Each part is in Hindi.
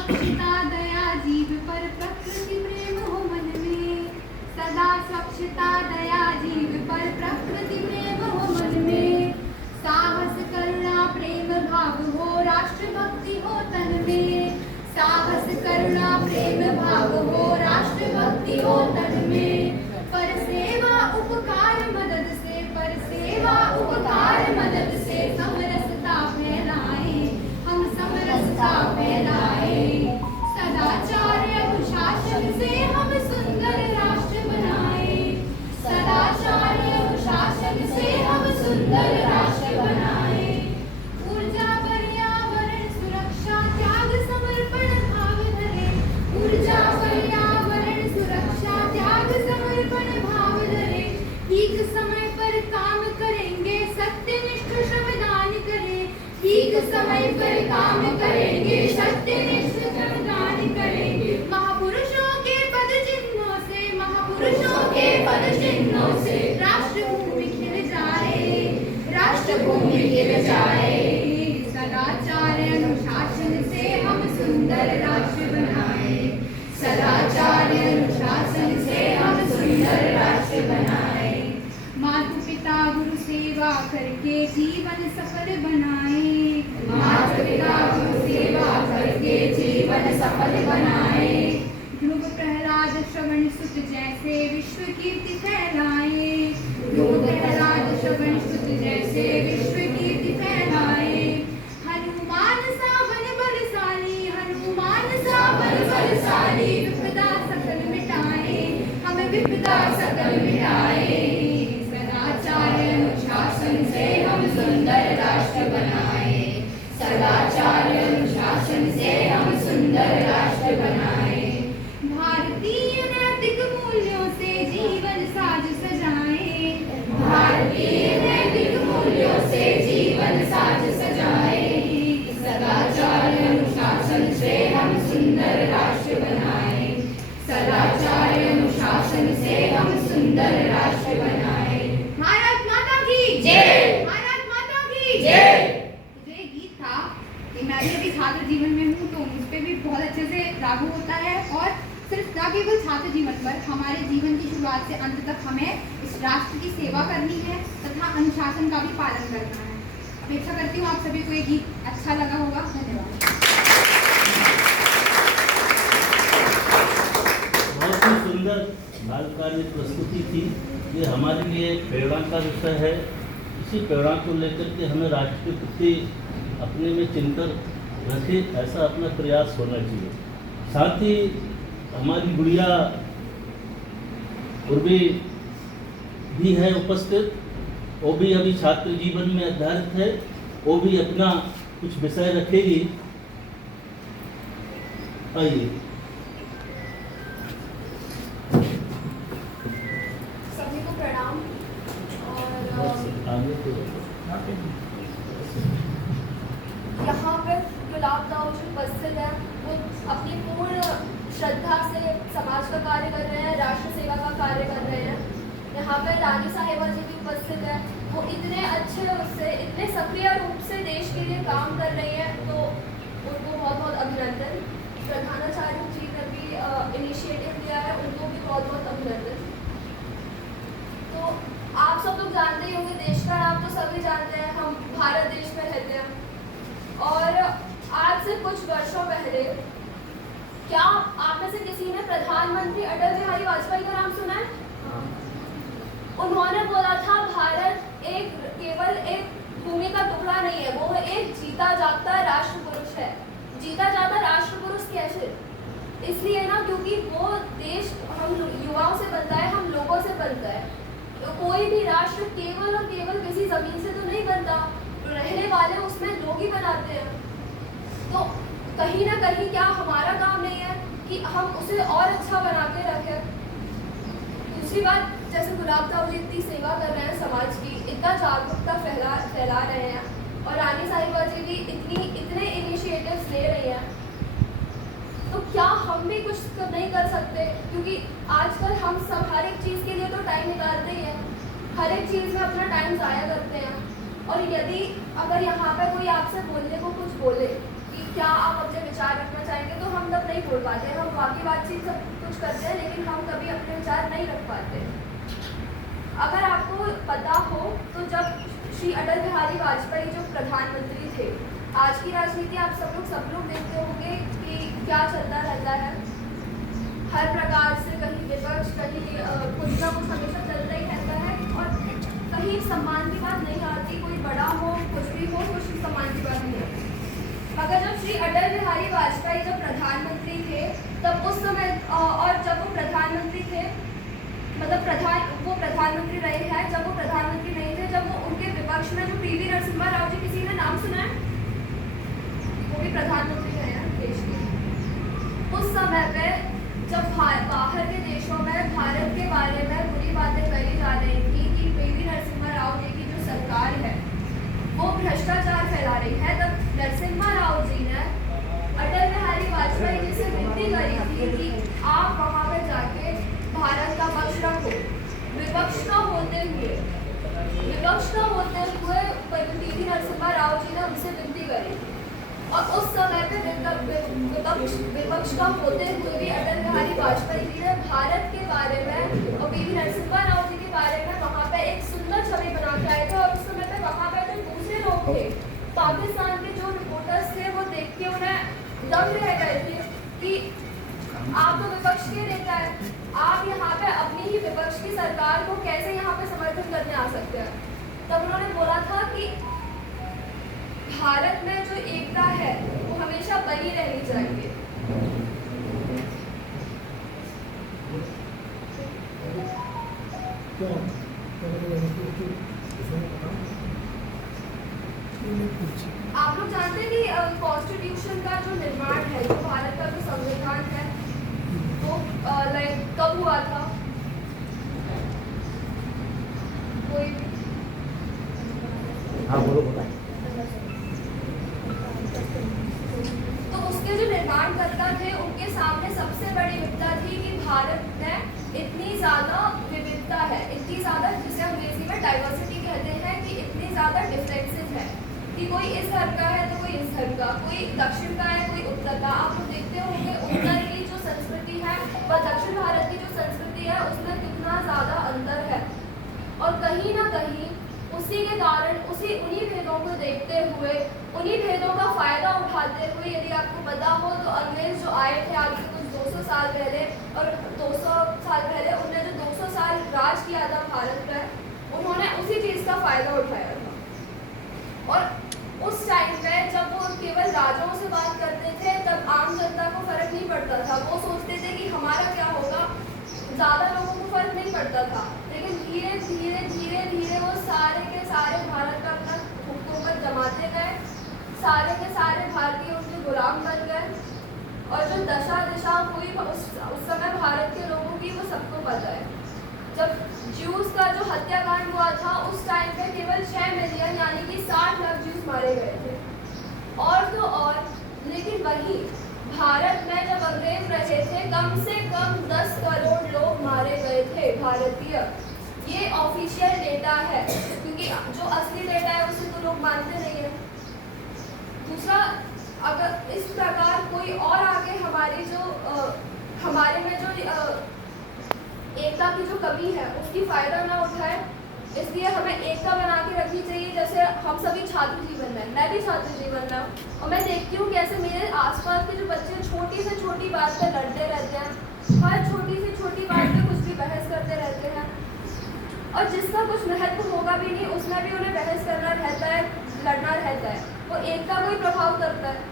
स्वच्छता दया जीव पर प्रकृति प्रेम हो मन में। सदा स्वच्छता दया जीव पर प्रकृति प्रेम हो मन में। साहस करुणा प्रेम भाव हो राष्ट्र भक्ति हो तन में। साहस करुणा प्रेम भाव हो राष्ट्र भक्ति हो तन में। पर सेवा उपकार मदद से, पर सेवा उपकार मदद से समरसता फैलाए, हम समरसता फैलाए। सदाचार अनुशासन से हम सुंदर राष्ट्र बनाए। सदाचार अनुशासन से हम सुंदर राष्ट्र बनाए। ऊर्जा पर्यावरण सुरक्षा त्याग समर्पण भाव धरे। ऊर्जा पर्यावरण सुरक्षा त्याग समर्पण भाव धरे। ठीक समय पर काम करेंगे सत्यनिष्ठ श्रमदान करें। ठीक समय पर काम करेंगे सत्यनिष्ठ श्रमदान करेंगे। महापुरुषों के पद चिन्हों से, महापुरुषों के पद चिन्हों से राष्ट्रभूमि खिल जाए, राष्ट्रभूमि खिल जाए। सदाचार अनुशासन से हम सुंदर राष्ट्र बनाए। सदाचार अनुशासन से हम सुंदर राष्ट्र बनाए। माता पिता गुरु सेवा करके जीवन सफल बनाए। माता पिता गुरु सेवा करके जीवन सफल बनाए। ध्रुव प्रहलाद श्रवण सुत जैसे विश्व कीर्ति फैलाए। ध्रुव प्रहलाद श्रवण सुत जैसे विश्व कीर्ति फैलाए। हनुमान सा बल बलशाली, हनुमान सा बल बलशाली। विपदा सकल मिटाए, हमें विपदा सकल मिटाए। सदाचार अनुशासन से हम सुंदर राष्ट्र बनाए। सदाचार अनुशासन से हम सुंदर राष्ट्र बनाए। भारतीय नैतिक मूल्यों से जीवन साज सजाए। भारतीय नैतिक मूल्यों से जीवन साज सजाए। सदाचार अनुशासन से हम सुंदर राष्ट्र बनाए। सदाचार अनुशासन से हम सुंदर राष्ट्र बनाए। भारत माता की जय। भारत माता की जय। जो ये गीत था, ये मैं भी अभी छात्र जीवन में हूँ तो मुझ पे भी बहुत अच्छे से लागू होता है। और सिर्फ ना केवल छात्र जीवन पर, हमारे जीवन की शुरुआत से अंत तक हमें इस राष्ट्र की सेवा करनी है तथा अनुशासन का भी पालन करना है। अपेक्षा करती हूँ आप सभी को ये गीत अच्छा लगा होगा। धन्यवाद। बहुत ही सुंदर बाल कार्य प्रस्तुति थी। ये हमारे लिए प्रेरणा का विषय है। इसी प्रेरणा को लेकर के हमें राष्ट्र के प्रति अपने में चिंतन रखें, ऐसा अपना प्रयास होना चाहिए। साथ ही हमारी गुड़िया उर्वी भी है उपस्थित। वो भी अभी छात्र जीवन में अध्ययनरत है। वो भी अपना कुछ विषय रखेगी। आइए। सभी को प्रणाम। और यहाँ पर गुलाब दाऊ जो उपस्थित है वो अपनी पूर्ण श्रद्धा से समाज का कार्य कर रहे हैं, राष्ट्र सेवा का कार्य कर रहे हैं। यहाँ पर रानी साहिबा जी भी उपस्थित है। वो इतने अच्छे उससे, इतने सक्रिय रूप से देश के लिए काम कर रही हैं, तो उनको बहुत बहुत अभिनंदन। प्रधानाचार्य जी ने भी इनिशिएटिव लिया है, उनको भी बहुत बहुत अभिनंदन। तो आप सब लोग जानते ही होंगे, देश का नाम तो सभी जानते हैं, हम भारत देश में रहते हैं। और आज से कुछ वर्षों पहले, क्या आप में से किसी ने प्रधानमंत्री अटल बिहारी वाजपेयी का नाम सुना है? उन्होंने बोला था भारत एक केवल एक भूमि का टुकड़ा नहीं है, वो एक जीता जागता राष्ट्र पुरुष है। जीता जाता राष्ट्र पुरुष कैसे? इसलिए ना, क्योंकि वो देश हम युवाओं से बनता है, हम लोगों से बनता है। तो कोई भी राष्ट्र केवल और केवल किसी जमीन से तो नहीं बनता, रहने वाले उसमें लोग ही बनाते हैं। तो कहीं ना कहीं क्या हमारा काम नहीं है कि हम उसे और अच्छा बना के रखें? दूसरी बात, जैसे गुलाब दाऊ जी इतनी सेवा कर रहे हैं समाज की, इतना जागरूकता फैला रहे हैं, और रानी साहिबा जी भी इतने इनिशिएटिव्स ले रही हैं, तो क्या हम भी कुछ नहीं कर सकते? क्योंकि आजकल हम सब हर एक चीज़ के लिए तो टाइम निकालते ही हैं, हर एक चीज़ में अपना टाइम ज़ाया करते हैं। और यदि अगर यहाँ पर कोई आपसे बोलने को कुछ बोले कि क्या आप अपने विचार रखना चाहेंगे, तो जोड़ पाते। हम बाकी बातचीत सब कुछ करते हैं, लेकिन हम कभी अपने विचार नहीं रख पाते। अगर आपको पता हो तो जब श्री अटल बिहारी वाजपेयी जो प्रधानमंत्री थे, आज की राजनीति आप सब लोग देखते होंगे कि क्या चलता रहता है। हर प्रकार से कहीं विपक्ष, कहीं कुछ ना कुछ हमेशा चलता ही रहता है, और कहीं सम्मान की बात नहीं आती। कोई बड़ा हो, कुछ भी हो, कुछ सम्मान की बात नहीं आती। मगर जब श्री अटल बिहारी वाजपेयी जब प्रधानमंत्री थे, तब उस समय और जब वो प्रधानमंत्री थे, मतलब वो प्रधानमंत्री रहे हैं, जब वो प्रधानमंत्री नहीं थे, जब वो उनके विपक्ष में जो पीवी नरसिम्हा राव जी, किसी ने नाम सुना है? वो भी प्रधानमंत्री रहे हैं देश के। उस समय पे जब बाहर के देशों में भारत के बारे में बुरी बातें कही जा रही थी कि पीवी नरसिम्हा राव जी की जो सरकार है वो भ्रष्टाचार फैला रही है, तब नरसिम्हा राव जी ने अटल बिहारी वाजपेयी जी से विनती करी थी कि आप वहाँ पे जाके भारत का पक्ष रखो। विपक्ष का होते हुए पीवी नरसिम्हा राव जी ने उनसे विनती करी, और उस समय पे विपक्ष का होते हुए भी अटल बिहारी वाजपेयी जी ने भारत के बारे में और पीवी नरसिम्हा राव जी के बारे में वहाँ पे एक सुंदर छवि बना के आए थे। और उस समय पे वहाँ पे जो दूसरे लोग थे, पाकिस्तान के जो रिपोर्टर्स थे, वो देख के उन्हें दंग रह गए थे कि आप तो विपक्ष के नेता है, आप यहाँ पे अपनी ही विपक्ष की सरकार को कैसे यहाँ पे समर्थन करने आ सकते हैं। तब उन्होंने बोला था कि भारत में जो एकता है वो हमेशा बनी रहनी चाहिए। आप लोग जानते हैं कि कॉन्स्टिट्यूशन का जो निर्माण है, जो भारत का जो संविधान है, वो कब हुआ था? कोई बोलो। तो उसके जो निर्माणकर्ता थे, उनके सामने सबसे बड़ी विपदा थी कि भारत में इतनी ज़्यादा विविधता है, इतनी ज़्यादा, जिसे अंग्रेजी में डाइवर्सिटी कहते हैं, कि इतनी ज़्यादा डिफरेंसेस है कि कोई इस धर्म का है तो कोई इस धर्म का, कोई दक्षिण का है, कोई उत्तर का। आप लोग देखते होंगे उत्तर की जो संस्कृति है व दक्षिण भारत की जो संस्कृति है, उसमें कितना ज़्यादा अंतर है। और कहीं ना कहीं उसी के कारण उन्हीं भेदों को देखते हुए, उन्हीं भेदों का फायदा उठाते हुए, यदि आपको पता हो तो अंग्रेज जो आए थे आज से कुछ 200 साल पहले, और 200 साल पहले उन्होंने जो 200 साल राज किया था भारत पर, उन्होंने उसी चीज़ का फायदा उठाया था। और उस टाइम पे जब वो केवल राजाओं से बात करते थे, तब आम जनता को फर्क नहीं पड़ता था। वो सोचते थे कि हमारा क्या होगा, ज़्यादा लोगों को फर्क नहीं पड़ता था। लेकिन धीरे धीरे वो सारे के सारे भारत का अपना हुकूमत जमाते गए, सारे के सारे भारतीय उनके गुलाम बन गए, और जो दशा दिशा हुई उस समय भारत के लोगों की, वो सबको पता है। जब ज्यूस का जो हत्याकांड हुआ था, उस टाइम पे केवल 6 मिलियन यानी कि 60 लाख ज्यूस मारे गए थे। और तो और, लेकिन वहीं भारत में जब अंग्रेज रहे थे, कम से कम 10 करोड़ लोग मारे गए थे भारतीय। ये ऑफिशियल डेटा है, क्योंकि जो असली डेटा है उसे तो लोग मानते नहीं है। दूसरा, अगर इस प्रकार कोई और आगे हमारी जो हमारे में जो एकता की जो कमी है उसकी फ़ायदा ना उठाए, इसलिए हमें एकता बना के रखनी चाहिए। जैसे हम सभी छात्र जीवन में, मैं भी छात्र जीवन में हूँ, और मैं देखती हूँ कैसे मेरे आसपास के जो बच्चे छोटी से छोटी बात पर लड़ते रहते हैं, हर छोटी से छोटी बात पे कुछ भी बहस करते रहते हैं, और जिसका कुछ महत्व होगा भी नहीं उसमें भी उन्हें बहस करना रहता है, लड़ना रहता है। वो एकता को ही प्रभाव करता है।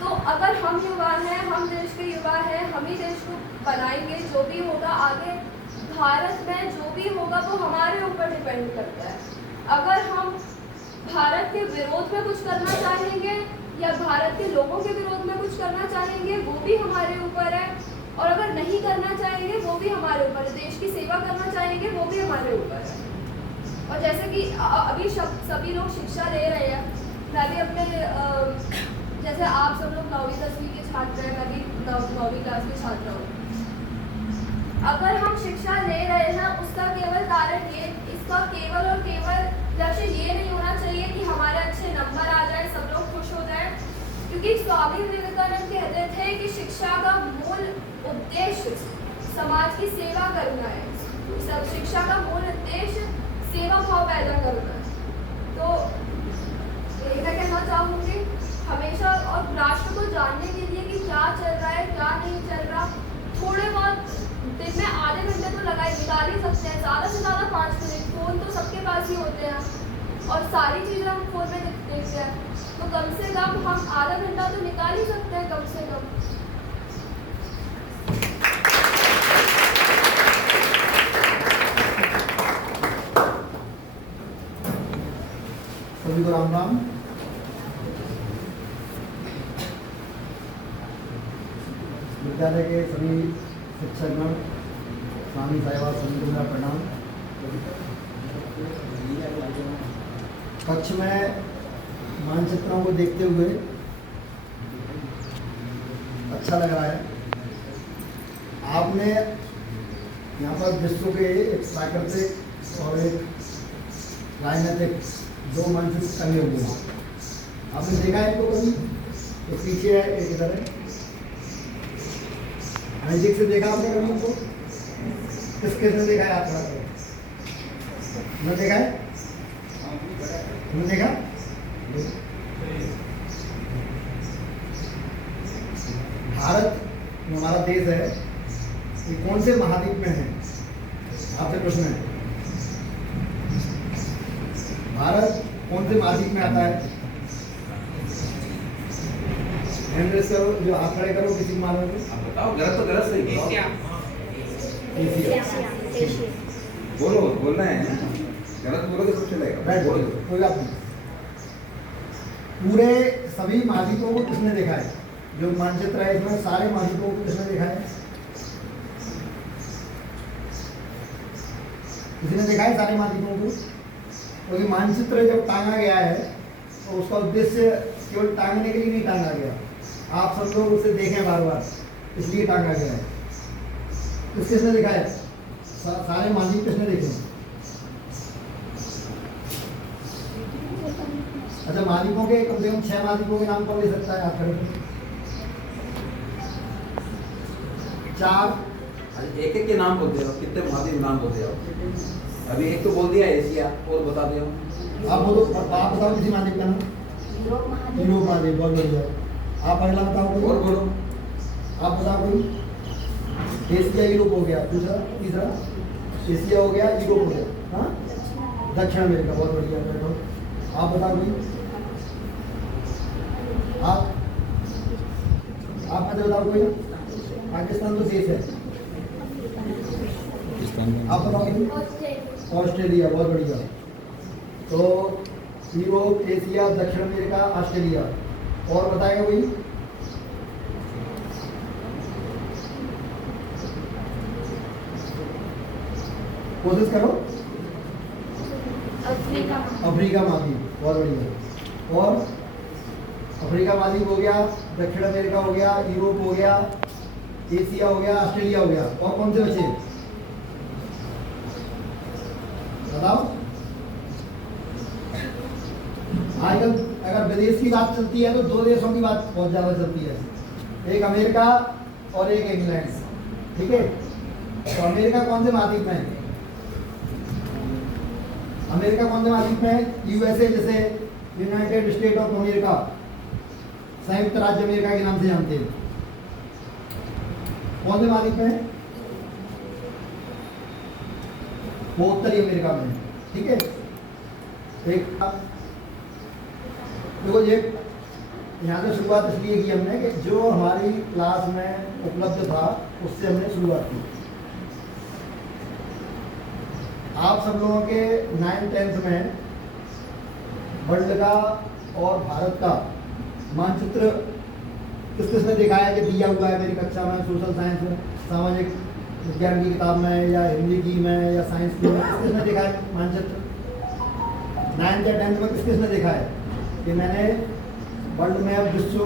तो अगर हम युवा हैं, हम देश के युवा हैं, हम ही देश को बनाएंगे। जो भी होगा आगे भारत में, जो भी होगा वो हमारे ऊपर डिपेंड करता है। अगर हम भारत के विरोध में कुछ करना चाहेंगे या भारत के लोगों के विरोध में कुछ करना चाहेंगे, वो भी हमारे ऊपर है। और अगर नहीं करना चाहेंगे, वो भी हमारे ऊपर है। देश की सेवा करना चाहेंगे, वो भी हमारे ऊपर है। और जैसे कि अभी सभी लोग शिक्षा ले रहे हैं, मैं भी अपने जैसे आप सब लोग 9वीं 10वीं के छात्र हैं, मैं भी 9वीं क्लास के छात्र हूँ। अगर हम शिक्षा ले रहे हैं, उसका केवल कारण ये, इसका केवल और केवल लक्ष्य ये नहीं होना चाहिए कि हमारे अच्छे नंबर आ जाए, सब लोग खुश हो जाएं। क्योंकि स्वामी विवेकानंद कहते थे कि शिक्षा शिक्षा का मूल उद्देश्य समाज की सेवा करना है। सब शिक्षा का मूल उद्देश्य सेवा भाव पैदा करना है। तो यही मैं कहना चाहूँगी, हमेशा और राष्ट्र को जानने के लिए कि क्या चल रहा है क्या नहीं चल रहा, थोड़े बहुत दिन में आधे घंटे तो निकाल ही सकते हैं, ज़्यादा से ज़्यादा 5 मिनट। फ़ोन तो सबके पास ही होते हैं और सारी चीज़ें हम फ़ोन में देखते हैं, तो कम से कम हम आधा घंटा तो निकाल ही सकते हैं कम से कम। सभी को राम राम। विद्यालय के सभी शिक्षकगण, स्वामी साहिबा, सभी को मेरा प्रणाम। कक्ष में मानचित्रों को देखते हुए अच्छा लग रहा है। आपने यहाँ पर विश्व के एक प्राकृतिक और एक राजनीतिक 2 मानचित्र टंगे हुए हैं। आपने देखा है इनको कभी? एक पीछे है, एक इधर है। नजदीक से देखा आपने कभी इनको? किसने देखा है? आप ने देखा है? तुमने देखा? भारत हमारा देश है, ये कौन से महाद्वीप में है? आपसे प्रश्न है, भारत कौन से महाद्वीप में आता है? करो, जो आप खड़े करो, किसी को मालूम है? आप बताओ, गलत तो गलत, सही एशिया। बोलो, बोलना है ना, गलत बोलो तो सब चलेगा। बोलो, कोई बात नहीं। पूरे सभी महाद्वीपों को किसने देखा है? जो मानचित्र है इसमें सारे महाद्वीपों को किसने देखा है? किसी ने देखा है सारे महाद्वीपों को? क्योंकि तो मानचित्र जब टांगा गया है तो उसका उद्देश्य केवल टांगने के लिए नहीं टांगा गया, आप सब लोग उसे देखें बार बार, इसलिए टांगा गया है। किसने देखा है? सारे महाद्वीप किसने देखे? अच्छा, महाद्वीपों के कम से कम 6 महाद्वीपों के नाम कौन ले सकता है? आप खड़े 4। एक एक के नाम बोलते हो, कितने महाद्वीप नाम बोलते हो? अभी एक तो बोल दिया एशिया, और बता दो। आप बोलो, आप बताओ किसी महाद्वीप का नाम? यूरोप महाद्वीप, बहुत बढ़िया। आप अगला बताओ कोई। और बोलो, आप बताओ कोई। एशिया यूरोप हो गया, दूसरा तीसरा एशिया हो गया, यूरोप हो गया, हाँ, दक्षिण अमेरिका, बहुत बढ़िया। बैठो, आप बताओ कोई। आप में बताओ कोई। पाकिस्तान तो देश है, आप बताओ कोई। ऑस्ट्रेलिया, बहुत बढ़िया। तो यूरोप, एशिया, दक्षिण अमेरिका, ऑस्ट्रेलिया, और बताएगा कोई। कोशिश करो। अफ्रीका महाद्वीप, बहुत बढ़िया। और अफ्रीका महाद्वीप हो गया, दक्षिण अमेरिका हो गया, यूरोप हो गया, एशिया हो गया, ऑस्ट्रेलिया हो गया, और कौन से बचे? बताओ। आजकल अगर विदेश की बात चलती है तो 2 देशों की बात बहुत ज्यादा चलती है, एक अमेरिका और एक इंग्लैंड, ठीक है? तो अमेरिका कौन से महाद्वीप में है? अमेरिका कौन से महाद्वीप में है? यूएसए, जैसे यूनाइटेड स्टेट ऑफ अमेरिका, संयुक्त राज्य अमेरिका के नाम से जानते हैं, कौन से महाद्वीप में है? वो उत्तरी अमेरिका में, ठीक है? एक देखो, ये यहाँ से शुरुआत इसलिए की हमने कि जो हमारी क्लास में उपलब्ध था उससे हमने शुरुआत की। आप सब लोगों के 9th 10th में वर्ल्ड का और भारत का मानचित्र किसने देखा है कि दिया हुआ है मेरी कक्षा में, सोशल साइंस में, सामाजिक विज्ञान की किताब में, या हिंदी की में, या साइंस की में? किसने देखा है मानचित्र 9th या 10th में? किसने देखा है कि मैंने वर्ल्ड मैप, विश्व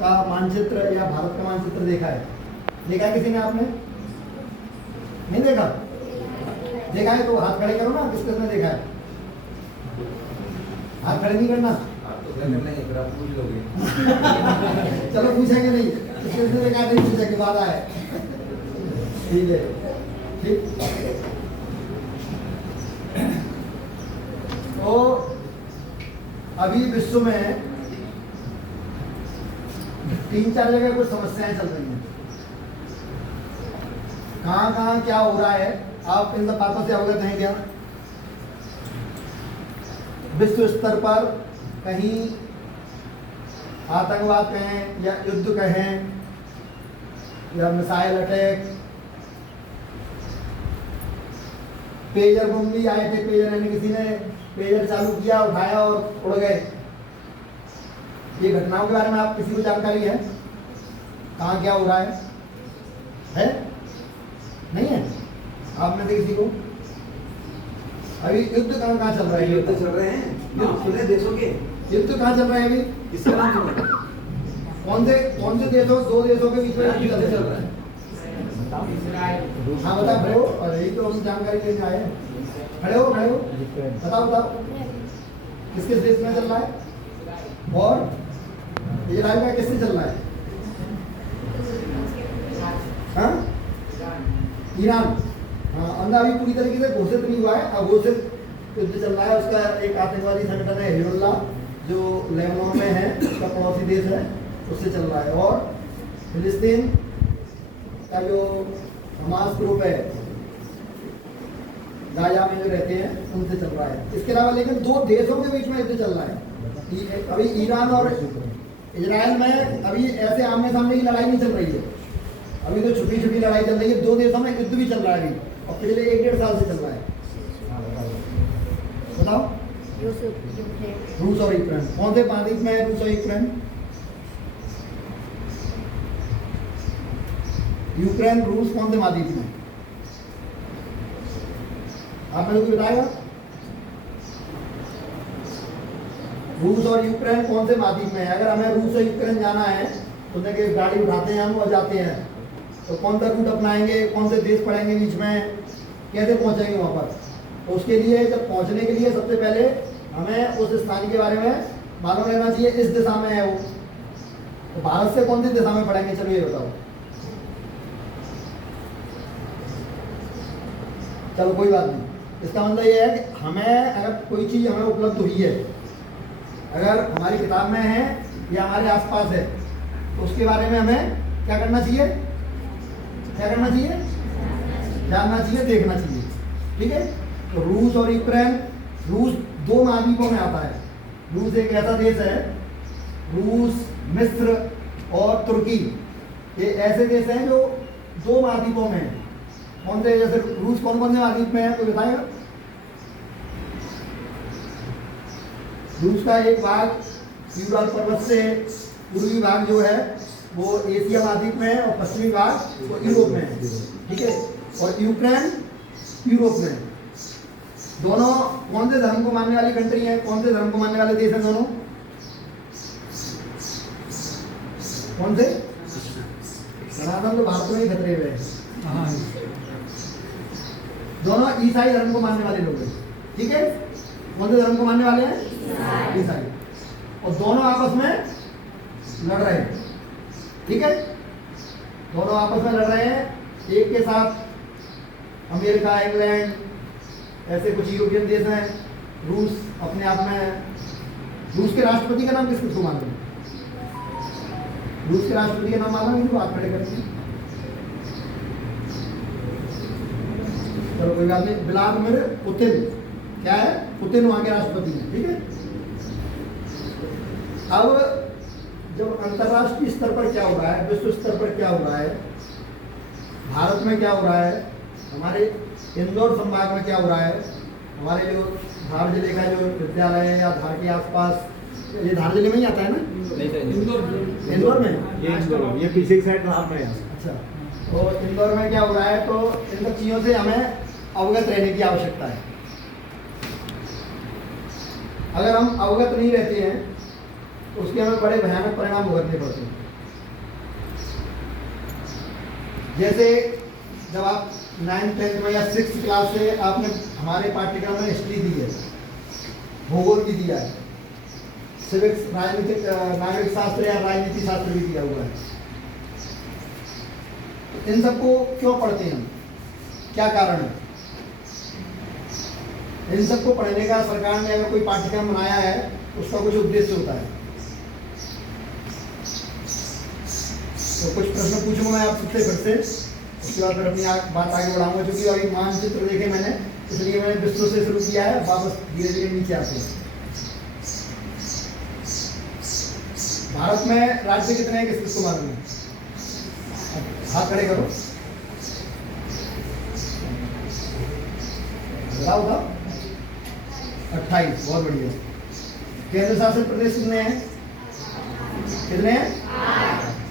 का मानचित्र या भारत का मानचित्र देखा है? देखा है किसी ने? आपने नहीं देखा? देखा है तो हाथ खड़े करो ना, किसने देखा है? हाथ खड़े नहीं करना। आप तो करने नहीं, फिर आप पूछ लोगे। चलो पूछेंगे नहीं, किसने कृष्ण ने कहा नहीं पूछा कि वादा है। ठीक है, ठीक। तो अभी विश्व में 3-4 जगह कुछ समस्याएं चल रही हैं। कहाँ क्या हो रहा है, आप इन सब बातों से अवगत हैं क्या? विश्व स्तर पर कहीं आतंकवाद कहें या युद्ध कहें या मिसाइल अटैक, पेजर बम भी आए थे, पेजर यानी किसी ने पेजर चालू किया, उठाया और उड़ गए। ये घटनाओं के बारे में आप किसी को जानकारी है? कहाँ क्या हो रहा है? नहीं है आप में से किसी को? अभी युद्ध कहाँ चल रहा है? युद्ध चल रहे हैं, नाम सुने देशों के? युद्ध कहाँ चल रहा है अभी? किसका नाम सुने? कौन से देशों, 2 देशों के बीच में युद्ध चल रहा है। हाँ बता ब्रो, और यही तो हम जानकारी लेने आए हैं। खड़े हो बताओ किस देश में चल रहा है? और इजराइल में किससे चल रहा है? हाँ ईरान। हाँ अंदर अभी पूरी तरीके से घोषित नहीं हुआ है, अघोषित युद्ध चल रहा है। उसका एक आतंकवादी संगठन है हिजबुल्लाह, जो लेबनान में है, उसका पड़ोसी देश है, उससे चल रहा है। और फिलिस्तीन का जो हमास ग्रुप है गाजा में जो रहते हैं, उनसे चल रहा है। इसके अलावा लेकिन 2 देशों के बीच में युद्ध चल रहा है। अभी ईरान और इजराइल में अभी ऐसे आमने सामने की लड़ाई नहीं चल रही है, अभी तो छुपी लड़ाई चल रही है। 2 देशों में युद्ध भी चल रहा है अभी, और पिछले 1-1.5 साल से चल रहा है। बताओ रूस और यूक्रेन कौन से महाद्वीप में है? रूस और यूक्रेन रूस कौन से महाद्वीप में? आप मेरे को बताएगा रूस और यूक्रेन कौन से महाद्वीप में है? अगर हमें रूस और यूक्रेन जाना है तो देखिए गाड़ी उठाते हैं हम और जाते हैं, तो कौन सा रूट अपनाएंगे, कौन से देश पड़ेंगे बीच में, कैसे पहुंचेंगे वहां पर? तो उसके लिए जब पहुंचने के लिए सबसे पहले हमें उस स्थान के बारे में मालूम रहना चाहिए। इस दिशा में है वो, तो भारत से कौन सी दिशा में पड़ेंगे? चलो ये बताओ। चलो कोई बात नहीं, इसका मतलब ये है कि हमें अगर कोई चीज़ हमें उपलब्ध हुई है, अगर हमारी किताब में है या हमारे आसपास है, तो उसके बारे में हमें क्या करना चाहिए? जानना चाहिए, देखना चाहिए। ठीक है, तो रूस और यूक्रेन, रूस 2 महाद्वीपों में आता है। रूस एक ऐसा देश है, रूस, मिस्र और तुर्की, ये ऐसे देश हैं जो 2 महाद्वीपों में हैं। कौन से? जैसे रूस कौन से महाद्वीप में है, कोई बताएगा? रूस का एक भाग यूरल पर्वत से पूर्वी भाग जो है वो एशिया महाद्वीप में है, और पश्चिमी भाग वो यूरोप में है। ठीक है, और यूक्रेन यूरोप में है। दोनों कौन से धर्म को मानने वाली कंट्री है? कौन से धर्म को मानने वाले देश हैं दोनों? कौन से? सनातन तो भारत में ही खतरे हुए हैं। दोनों ईसाई धर्म को मानने वाले लोग हैं। ठीक है, कौन से धर्म को मानने वाले हैं? ईसाई। और दोनों आपस में लड़ रहे हैं। ठीक है, दोनों आपस में लड़ रहे हैं। एक के साथ अमेरिका, इंग्लैंड, ऐसे कुछ यूरोपियन देश हैं। रूस अपने आप में, रूस के राष्ट्रपति का नाम किसको मालूम है? रूस के राष्ट्रपति का नाम मालूम है? बात खड़े करेंगे। चलो कोई बात नहीं। व्लादिमीर पुतिन क्या है? पुतिन वहां के राष्ट्रपति हैं। ठीक है, अब जब अंतर्राष्ट्रीय स्तर पर क्या हो रहा है, विश्व स्तर पर क्या हो रहा है, भारत में क्या हो रहा है, हमारे इंदौर संभाग में क्या हो रहा है, हमारे जो धार जिले का जो विद्यालय है या धार के आसपास, ये धार जिले में ही आता है ना? इंदौर में, ये पीछे की साइड धार में है। अच्छा, तो इंदौर में क्या हो रहा है, तो इन सब चीज़ों से हमें अवगत रहने की आवश्यकता है। अगर हम अवगत नहीं रहते हैं तो उसके हमें बड़े भयानक परिणाम भुगतने पड़ते हैं। जैसे जब आप 9th 10th में या 6th क्लास से आपने हमारे पाठ्यक्रम में हिस्ट्री दी है, भूगोल भी दिया है, सिविक्स, राजनीतिक नागरिक शास्त्र या राजनीति शास्त्र भी दिया हुआ है। इन सबको क्यों पढ़ते हैं हम, क्या कारण है? इन सबको पढ़ने का सरकार ने अगर कोई पाठ्यक्रम बनाया है उसका कुछ उद्देश्य होता है। तो कुछ प्रश्न पूछूंगा मैं आप सबसे फिर से, उसके बाद फिर अपनी बात आगे बढ़ाऊंगा। क्योंकि अभी मानचित्र देखे मैंने, इसलिए मैंने विश्व से शुरू किया है, वापस धीरे धीरे नीचे आते हैं। भारत में राज्य कितने हैं किसको मालूम है? हाथ खड़े करो, बताओ। 28, बहुत बढ़िया। केंद्र शासित प्रदेश कितने हैं? कितने हैं?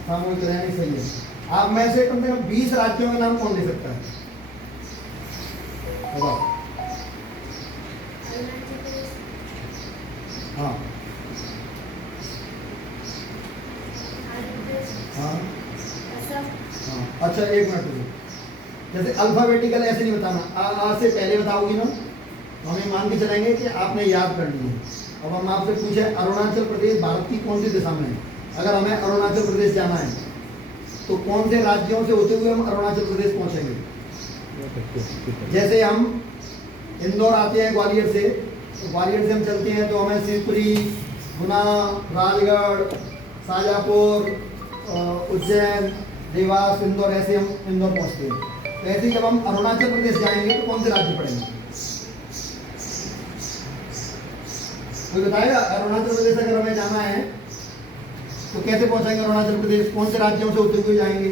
सामूहिक रहनी सही है। आप में से कम 20 राज्यों के नाम कौन दे सकता है? बताओ। हाँ हाँ हाँ, अच्छा एक मिनट रुको। जैसे अल्फाबेटिकल ऐसे नहीं बताना, आ से पहले बताओगी ना, हमें मान के चलेंगे कि आपने याद कर ली है। अब हम आपसे पूछे अरुणाचल प्रदेश भारत की कौन सी दिशा में है? अगर हमें अरुणाचल प्रदेश जाना है तो कौन से राज्यों से होते हुए हम अरुणाचल प्रदेश पहुंचेंगे? जैसे हम इंदौर आते हैं ग्वालियर से, तो ग्वालियर से हम चलते हैं तो हमें शिवपुरी, गुना, राजगढ़, शाजापुर, उज्जैन, देवास, इंदौर, ऐसे हम इंदौर पहुंचते हैं। तो ऐसे ही जब हम अरुणाचल प्रदेश जाएंगे तो कौन से राज्य पड़ेंगे? कोई बताएगा? अरुणाचल प्रदेश अगर हमें जाना है तो कैसे पहुंचेंगे अरुणाचल प्रदेश? कौन से राज्यों से होते हुए जाएंगे?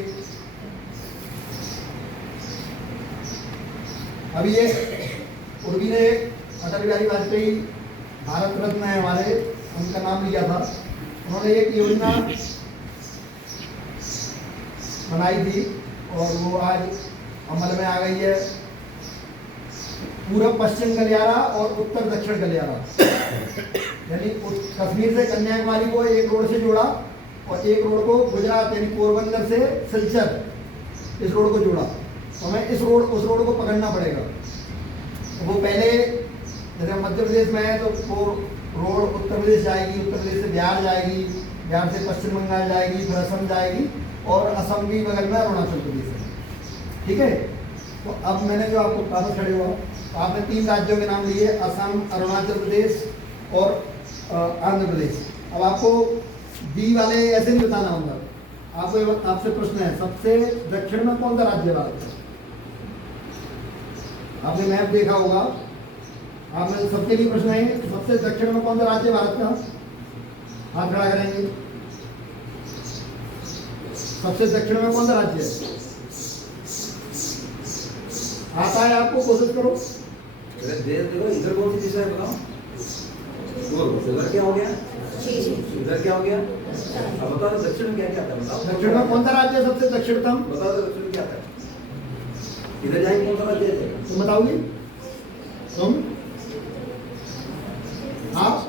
अभी ये उर्वी ने अटल बिहारी वाजपेयी भारत रत्न है हमारे, उनका नाम लिया था। उन्होंने एक योजना बनाई थी और वो आज अमल में आ गई है। पूर्व पश्चिम गलियारा और उत्तर दक्षिण गलियारा, यानी कश्मीर से कन्याकुमारी को एक रोड से जोड़ा और एक रोड को गुजरात यानी पोरबंदर से सिलचर इस रोड को जोड़ा। तो हमें इस रोड उस रोड को पकड़ना पड़ेगा। तो वो पहले जैसे मध्य प्रदेश में है तो वो रोड उत्तर प्रदेश जाएगी, उत्तर प्रदेश से बिहार जाएगी, बिहार से पश्चिम बंगाल जाएगी, फिर असम जाएगी और असम भी बगल में अरुणाचल प्रदेश है। ठीक है, तो अब मैंने जो आपको वापस खड़े हुआ, तो आपने 3 राज्यों के नाम लिए, असम, अरुणाचल प्रदेश और आंध्र प्रदेश। अब आपको डी वाले ऐसे नहीं बताना होगा। आपको आपसे प्रश्न है, सबसे दक्षिण में कौन सा राज्य है भारत का? आपने मैप देखा होगा, आपने सबके लिए प्रश्न है, सबसे दक्षिण में कौन सा राज्य है भारत का? हाथ खड़ा करेंगे। सबसे दक्षिण में कौन सा राज्य है? आता है आपको? कोशिश करो। इधर कौन सी दिशा है बताओ? इधर क्या हो गया? इधर क्या हो गया? अब बताओ दक्षिण में क्या क्या आता है? बताओ दक्षिण में कौन सा राज्य है सबसे दक्षिणतम? बताओ तो दक्षिण में क्या आता है? इधर जाएंगे कौन सा राज्य है? तुम बताओगे? तुम? आप?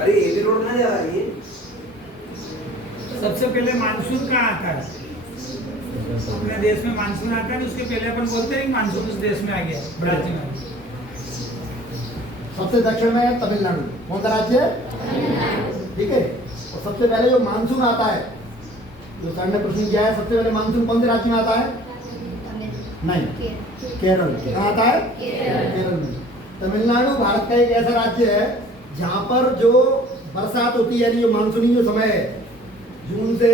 अरे ये भी रोड कहाँ जा रहा है ये? सबसे पहले मानसून कहाँ आता है? अपने देश में मानसून आता है, उसके पहले अपन बोलते हैं कि मानसून उस देश में आ गया, राज्य में। सबसे दक्षिण में है तमिलनाडु। कौन सा राज्य है? ठीक है, और सबसे पहले जो मानसून आता है, जो सर ने प्रश्न किया है, सबसे पहले मानसून कौन से राज्य में आता है? नहीं, केरल। कहाँ आता है? केरल में। तमिलनाडु भारत का एक ऐसा राज्य है जहाँ पर जो बरसात होती है, यानी जो मानसूनी जो समय है, जून से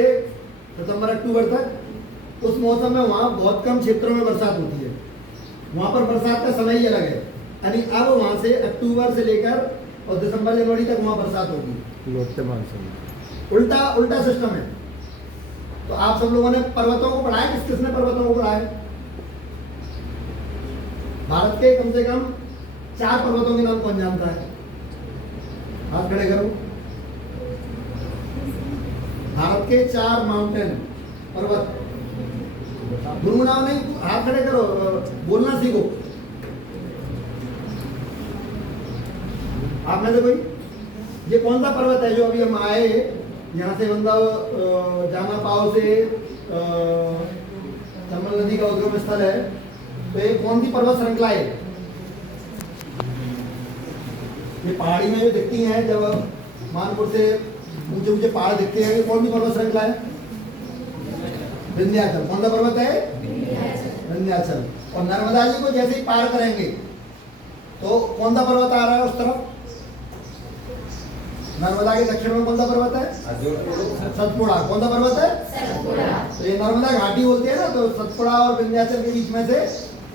सितंबर अक्टूबर तक, उस मौसम में वहाँ बहुत कम क्षेत्रों में बरसात होती है। वहाँ पर बरसात का समय ही अलग है, यानी अब वहाँ से अक्टूबर से लेकर और दिसंबर जनवरी तक वहाँ बरसात होगी। लौटते मानसून उल्टा सिस्टम है। तो आप सब लोगों ने पर्वतों को पढ़ा है? किसने पर्वतों को पढ़ा है? भारत के कम से कम 4 पर्वतों के नाम कौन जानता है? हाथ खड़े करो। भारत के 4 माउंटेन पर्वत, गुनगुनाओ नहीं, हाथ खड़े करो, बोलना सीखो। आप में से कोई? ये कौन सा पर्वत है जो अभी हम आए यहाँ से, मतलब जाना पाओ से चंबल नदी का उद्गम स्थल है, तो ये कौन सी पर्वत श्रृंखला है? ये पहाड़ी में जो दिखती हैं, जब मानपुर से ऊंचे ऊंचे पहाड़ दिखते हैं, ये कौन सी पर्वत श्रृंखला है? विंध्याचल। कौन सा पर्वत है? विंध्याचल। और नर्मदा जी को जैसे ही पार करेंगे तो कौन सा पर्वत आ रहा है उस तरफ? नर्मदा के दक्षिण में कौन सा पर्वत है? सतपुड़ा। कौन सा पर्वत है? तो ये नर्मदा घाटी बोलते हैं ना, तो सतपुड़ा और विंध्याचल के बीच में से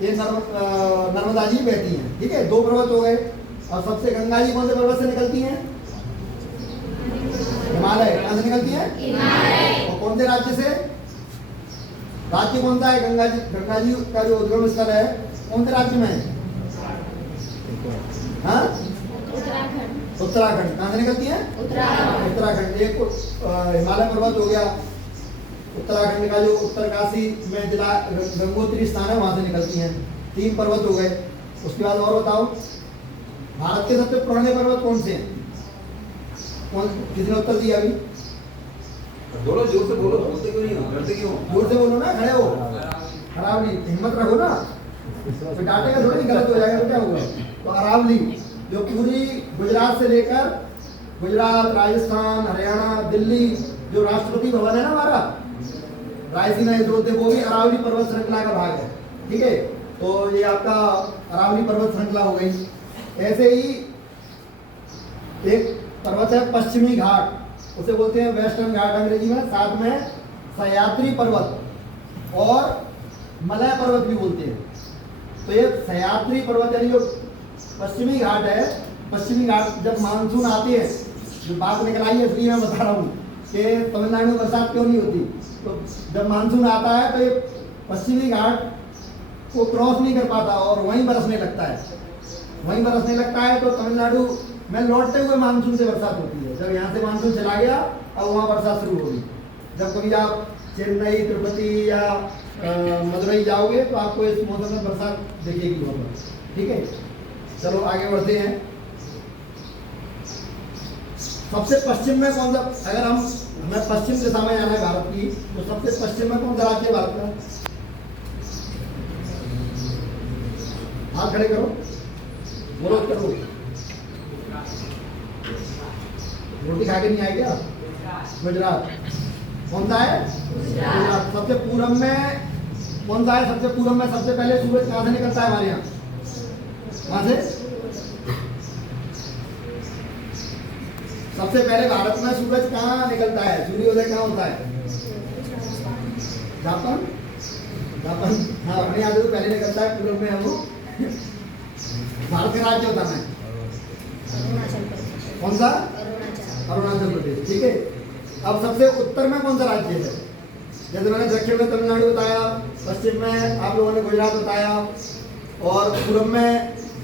ये नर्मदा जी बहती हैं। ठीक है, 2 पर्वत हो गए। और सबसे गंगा जी कौन से पर्वत से निकलती हैं? हिमालय। कहाँ से निकलती हैं? हिमालय। और कौन से राज्य से? राज्य कौन सा है? गंगा जी का जो उद्गम स्थल है कौन से राज्य में है? हाँ, उत्तराखंड। कहाँ से निकलती है? उत्तराखंड। एक हिमालय पर्वत हो गया, उत्तराखंड का जो उत्तरकाशी में जिला गंगोत्री स्थान है वहां से निकलती हैं। 3 पर्वत हो गए। उसके बाद और बताओ, भारत के सबसे पुराने पर्वत कौन से हैं? कौन, किसने उत्तर दिया अभी? बोलो, जोर से बोलो, बोलते क्यों नहीं हो? डरते क्यों? जोर से बोलो ना, खड़े हो, अरावली। हिम्मत रखो ना, तो डांटेगा थोड़ी, गलत हो जाएगा तो क्या होगा? तो अरावली जो पूरी गुजरात से लेकर गुजरात, राजस्थान, हरियाणा, दिल्ली, जो राष्ट्रपति भवन है ना हमारा रायसीना, वो भी अरावली पर्वत श्रृंखला का भाग है। ठीक है, तो ये आपका अरावली पर्वत श्रृंखला हो गई। ऐसे ही एक पर्वत है पश्चिमी घाट, उसे बोलते हैं वेस्टर्न घाट अंग्रेजी में। साथ में सह्याद्री पर्वत और मलय पर्वत भी बोलते हैं। तो ये सह्याद्री पर्वत यानी जो पश्चिमी घाट है, पश्चिमी घाट जब मानसून आती है, जो बात निकल आई है इसलिए मैं बता रहा हूँ कि तमिलनाडु में बरसात क्यों नहीं होती। तो जब मानसून आता है तो ये पश्चिमी घाट को क्रॉस नहीं कर पाता और वहीं बरसने लगता है। वहीं बरसने लगता है तो तमिलनाडु में लौटते हुए मानसून से बरसात होती है। जब यहाँ से मानसून चला गया अब वहाँ बरसात शुरू होगी। जब कभी आप चेन्नई, तिरुपति या मदुरई जाओगे तो आपको इस मौसम में बरसात दिखेगी वहाँ पर। ठीक है, चलो आगे बढ़ते हैं। सबसे पश्चिम में कौन सा, अगर हमें पश्चिम दिशा में जाना है भारत की, तो सबसे पश्चिम में कौन सा राज्य है भारत का? हाथ खड़े करो, बोलो उत्तर दो। रोटी खा के नहीं आई क्या? गुजरात। कौन सा है? गुजरात। सबसे पूरब में कौन सा है? सबसे पूरब में सबसे पहले सूरज कहाँ से निकलता है हमारे यहाँ? वहां से सबसे पहले भारत में सूरज कहाँ निकलता है? सूर्योदय कहाँ होता है? जापान। जापान, हाँ, अपने यहाँ से तो पहले निकलता है, पूरब में है वो। भारत का राज्य होता है कौन सा? अरुणाचल प्रदेश। ठीक है, अब सबसे उत्तर में कौन सा राज्य है? जैसे मैंने दक्षिण में तमिलनाडु बताया, पश्चिम में आप लोगों ने गुजरात बताया और पूर्व में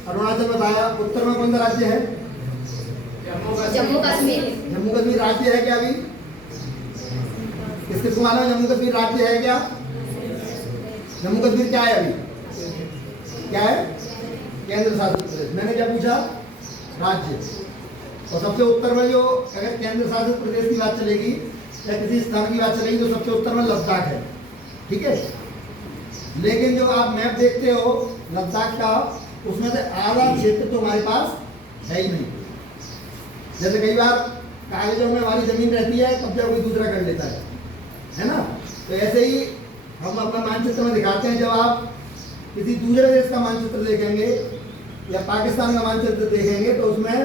अरुणाचल बताया। उत्तर में कौन सा राज्य है? जम्मू कश्मीर। जम्मू कश्मीर राज्य है क्या? अभी किसको मालूम है जम्मू कश्मीर राज्य है क्या? जम्मू कश्मीर क्या है अभी? क्या है? केंद्र शासित प्रदेश। मैंने क्या पूछा? राज्य। और सबसे उत्तर में जो अगर केंद्र शासित प्रदेश की बात चलेगी या किसी स्थान की बात चलेगी तो सबसे उत्तर में लद्दाख है। ठीक है, लेकिन जो आप मैप देखते हो लद्दाख का, उसमें से आधा क्षेत्र तो हमारे पास है ही नहीं। जैसे कई बार कागजों में हमारी जमीन रहती है, कब्जा कोई दूसरा कर लेता है ना? तो ऐसे ही हम अपना मानचित्र में दिखाते हैं। जब आप किसी दूसरे देश का मानचित्र देखेंगे या पाकिस्तान का मानचित्र देखेंगे तो उसमें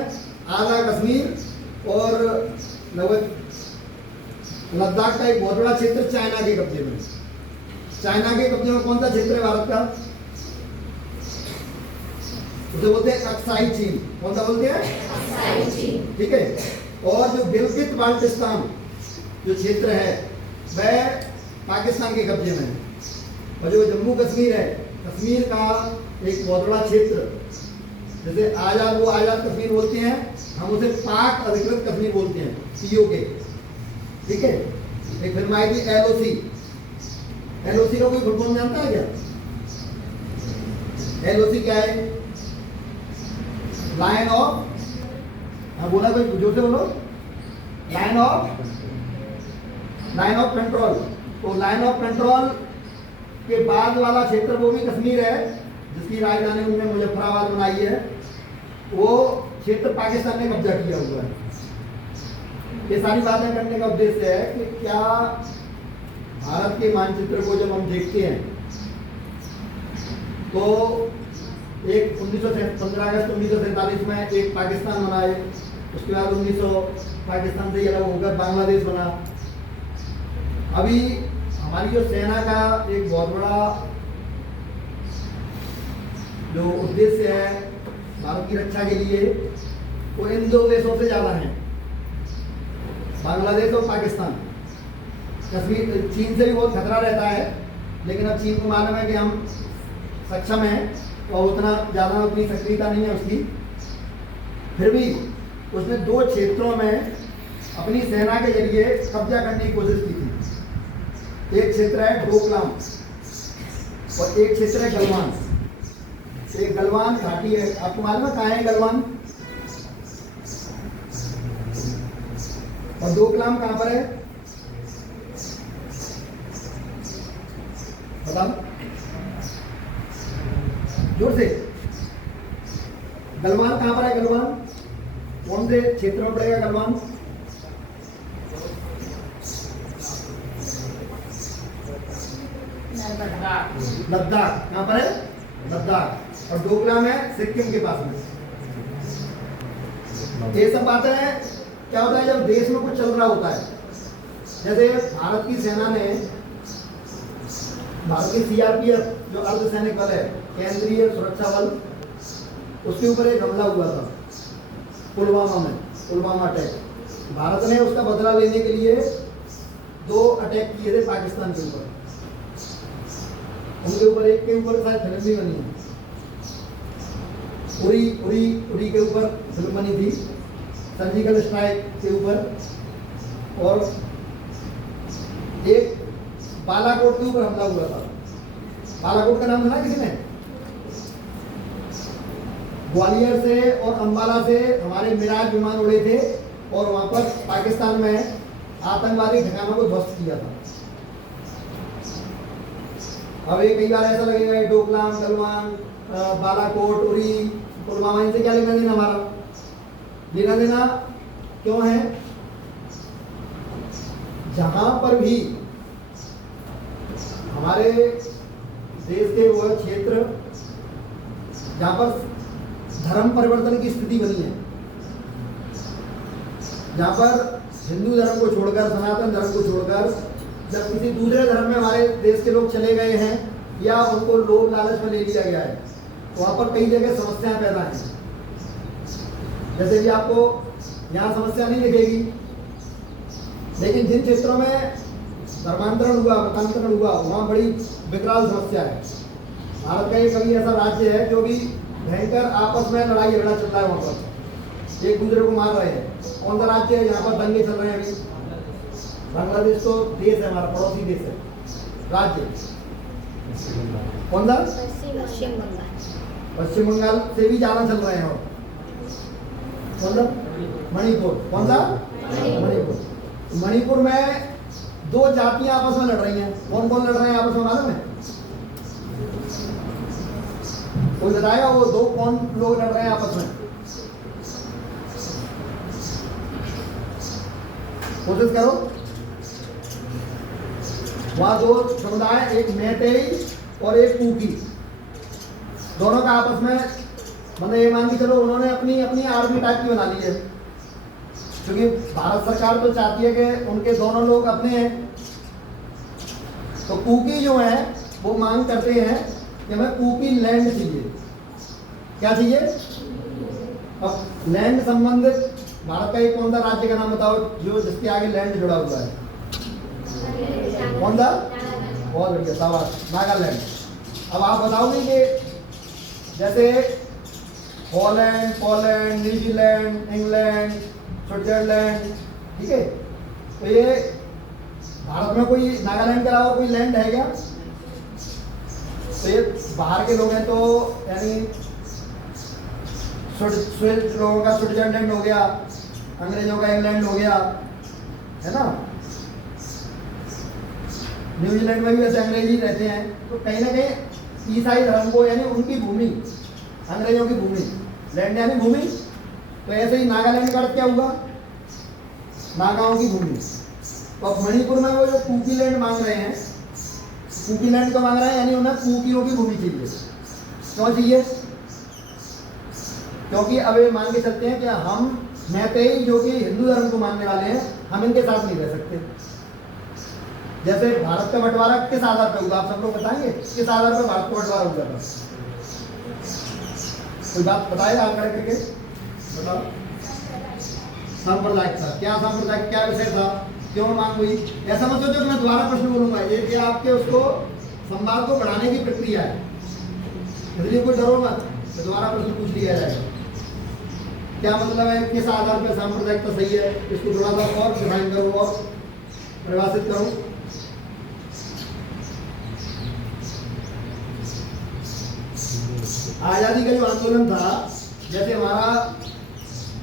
आधा कश्मीर और लगभग लद्दाख का एक बहुत बड़ा क्षेत्र चाइना के कब्जे में। चाइना के कब्जे में कौन सा क्षेत्र है भारत का? उसे बोलते हैं अक्साई चीन। कौन सा बोलते हैं? अक्साई चीन। ठीक है, और जो गिलगित बाल्टिस्तान जो क्षेत्र है वह पाकिस्तान के कब्जे में है। और जो जम्मू कश्मीर है, कश्मीर का एक बहुत बड़ा क्षेत्र, जैसे आजाद कश्मीर बोलते हैं, हम उसे पाक अधिकृत कश्मीर बोलते हैं, POK। ठीक है, एक फिल्म आई थी LOC। LOC का कोई फुल फॉर्म जानता है क्या? LOC क्या है? लाइन ऑफ, हाँ बोला कोई जोर से बोलो, लाइन ऑफ कंट्रोल। तो लाइन ऑफ कंट्रोल के बाद वाला क्षेत्र वो भी कश्मीर है, जिसकी राजधानी उन्होंने मुजफ्फराबाद बनाई है। वो क्षेत्र पाकिस्तान ने कब्जा किया हुआ है। ये सारी बातें करने का उद्देश्य है कि क्या भारत के मानचित्र को जब हम देखते हैं तो एक 15 अगस्त 1947 में एक पाकिस्तान बना है, उसके बाद 1900 पाकिस्तान से अलग होकर बांग्लादेश बना। अभी हमारी जो सेना का एक बहुत बड़ा जो उद्देश्य है भारत की रक्षा के लिए, वो इन दो देशों से ज़्यादा है, बांग्लादेश और पाकिस्तान। कश्मीर चीन से भी बहुत खतरा रहता है, लेकिन अब चीन को मालूम है कि हम सक्षम हैं और उतना ज़्यादा उतनी सक्रियता नहीं है उसकी। फिर भी उसने दो क्षेत्रों में अपनी सेना के जरिए कब्जा करने की कोशिश की थी। एक क्षेत्र है डोकलाम और एक क्षेत्र है गलवान। एक गलवान घाटी है, आपको मालूम है कहाँ है गलवान? और डोकलाम कहाँ पर है बताओ जोर से। गलवान कहाँ पर है? गलवान कौन से क्षेत्र में पड़ेगा गलवान? लद्दाख। कहाँ पर है? लद्दाख। और डोकलाम है सिक्किम के पास में। ये सब बातें क्या होता है जब देश में कुछ चल रहा होता है, जैसे भारत की सेना ने, भारत की सीआरपीएफ जो अर्धसैनिक बल है, केंद्रीय सुरक्षा बल, उसके ऊपर एक हमला हुआ था पुलवामा में, पुलवामा अटैक। भारत ने उसका बदला लेने के लिए 2 अटैक किए थे पाकिस्तान के ऊपर। उनके ऊपर एक के ऊपर शायद फिल्म भी बनी है, उरी के ऊपर फिल्म बनी थी, सर्जिकल स्ट्राइक के ऊपर। और एक बालाकोट के ऊपर हमला हुआ था। बालाकोट का नाम सुना किसी ने? ग्वालियर से और अंबाला से हमारे मिराज विमान उड़े थे और वहां पर पाकिस्तान में आतंकवादी ठिकानों को ध्वस्त किया था। अब ये कई बार ऐसा लगेगा डोकलाम, गलवान, बालाकोट, उरी, पुलवामा, इनसे क्या लेना देना? हमारा लेना देना क्यों है? जहां पर भी हमारे देश के वह क्षेत्र जहां पर धर्म परिवर्तन की स्थिति बनी है, जहां पर हिंदू धर्म को छोड़कर, सनातन धर्म को छोड़कर जब किसी दूसरे धर्म में हमारे देश के लोग चले गए हैं या उनको लोभ लालच में ले लिया गया है, तो वहां पर कई जगह समस्याएं पैदा हैं। जैसे कि आपको यहाँ समस्या नहीं दिखेगी, लेकिन जिन क्षेत्रों में धर्मांतरण हुआ, मतांतरण हुआ, वहाँ बड़ी विकराल समस्या है। भारत का एक अभी ऐसा राज्य है जो भी भयंकर आपस में लड़ाई झगड़ा चल रहा है, वहाँ पर एक दूसरे को मार रहे हैं। कौन सा राज्य है? यहाँ पर दंगे चल रहे हैं अभी। बांग्लादेश तो देश है, हमारा पड़ोसी देश है। राज्य कौन सा? पश्चिम बंगाल से भी ज्यादा चल रहे हैं। और कौन सा? मणिपुर। कौन सा? मणिपुर। मणिपुर में 2 जातियां आपस में लड़ रही हैं। कौन कौन लड़ रहे हैं आपस में मालूम है? कोई बताएगा वो 2 कौन लोग लड़ रहे हैं आपस में? कोशिश करो। वहां 2 समुदाय, एक मैतेई और एक कुकी, दोनों का आपस में, मतलब ये मान के चलो उन्होंने अपनी अपनी आर्मी टाइप की बना ली है, क्योंकि भारत सरकार तो चाहती है कि उनके दोनों लोग अपने हैं। तो कुकी जो है वो मांग करते हैं कि हमें कुकी लैंड चाहिए। क्या चाहिए? अब लैंड संबंधित भारत का एक कौन सा राज्य का नाम बताओ जो जिसके आगे लैंड जुड़ा हुआ है? कौन सा? बहुत बढ़िया, शाबाश, नागालैंड। अब आप बताओगे कि जैसे Holland, Poland, New Zealand, England, Switzerland, ठीक है, तो ये भारत में कोई नागालैंड के अलावा कोई लैंड है क्या? तो ये बाहर के लोग हैं, तो यानी स्विस लोगों का स्विट्जरलैंड हो गया, अंग्रेजों का इंग्लैंड हो गया, है ना। न्यूजीलैंड में भी वैसे अंग्रेज ही रहते हैं। तो कहीं ना कहीं ईसाई धर्म को, यानी उनकी भूमि, अंग्रेजों की भूमि, लैंड यानी भूमि, तो ऐसे ही नागालैंड का अर्थ क्या हुआ? नागाओं की भूमि। तो अब मणिपुर में वो जो कुकी लैंड मांग रहे हैं, कुकी लैंड का मांग रहे हैं, यानी उन्हें कुकियों की भूमि चाहिए। क्यों चाहिए? क्योंकि अब ये मान के चलते हैं कि हम मैतेई जो कि हिंदू धर्म को मानने वाले हैं, हम इनके साथ नहीं रह सकते। जैसे भारत का बंटवारा किस आधार पर हुआ, आप सब लोग बताएंगे किस आधार पर भारत का बंटवारा हुआ था? कोई बात बताएगा आप खड़े करके बताओ। सांप्रदायिक था। क्या सांप्रदायिक, क्या विषय था, क्यों मांग हुई? ऐसा मत सोचो कि मैं दोबारा प्रश्न बोलूंगा, ये आपके उसको संवाद को बढ़ाने की प्रक्रिया है, इसलिए कोई डरो मत, दोबारा प्रश्न पूछ लिया जाएगा। क्या मतलब है, किस आधार पर सांप्रदायिकता सही है, इसको थोड़ा सा और डिफाइन करो और परिभाषित करो। आजादी का जो आंदोलन था, जैसे हमारा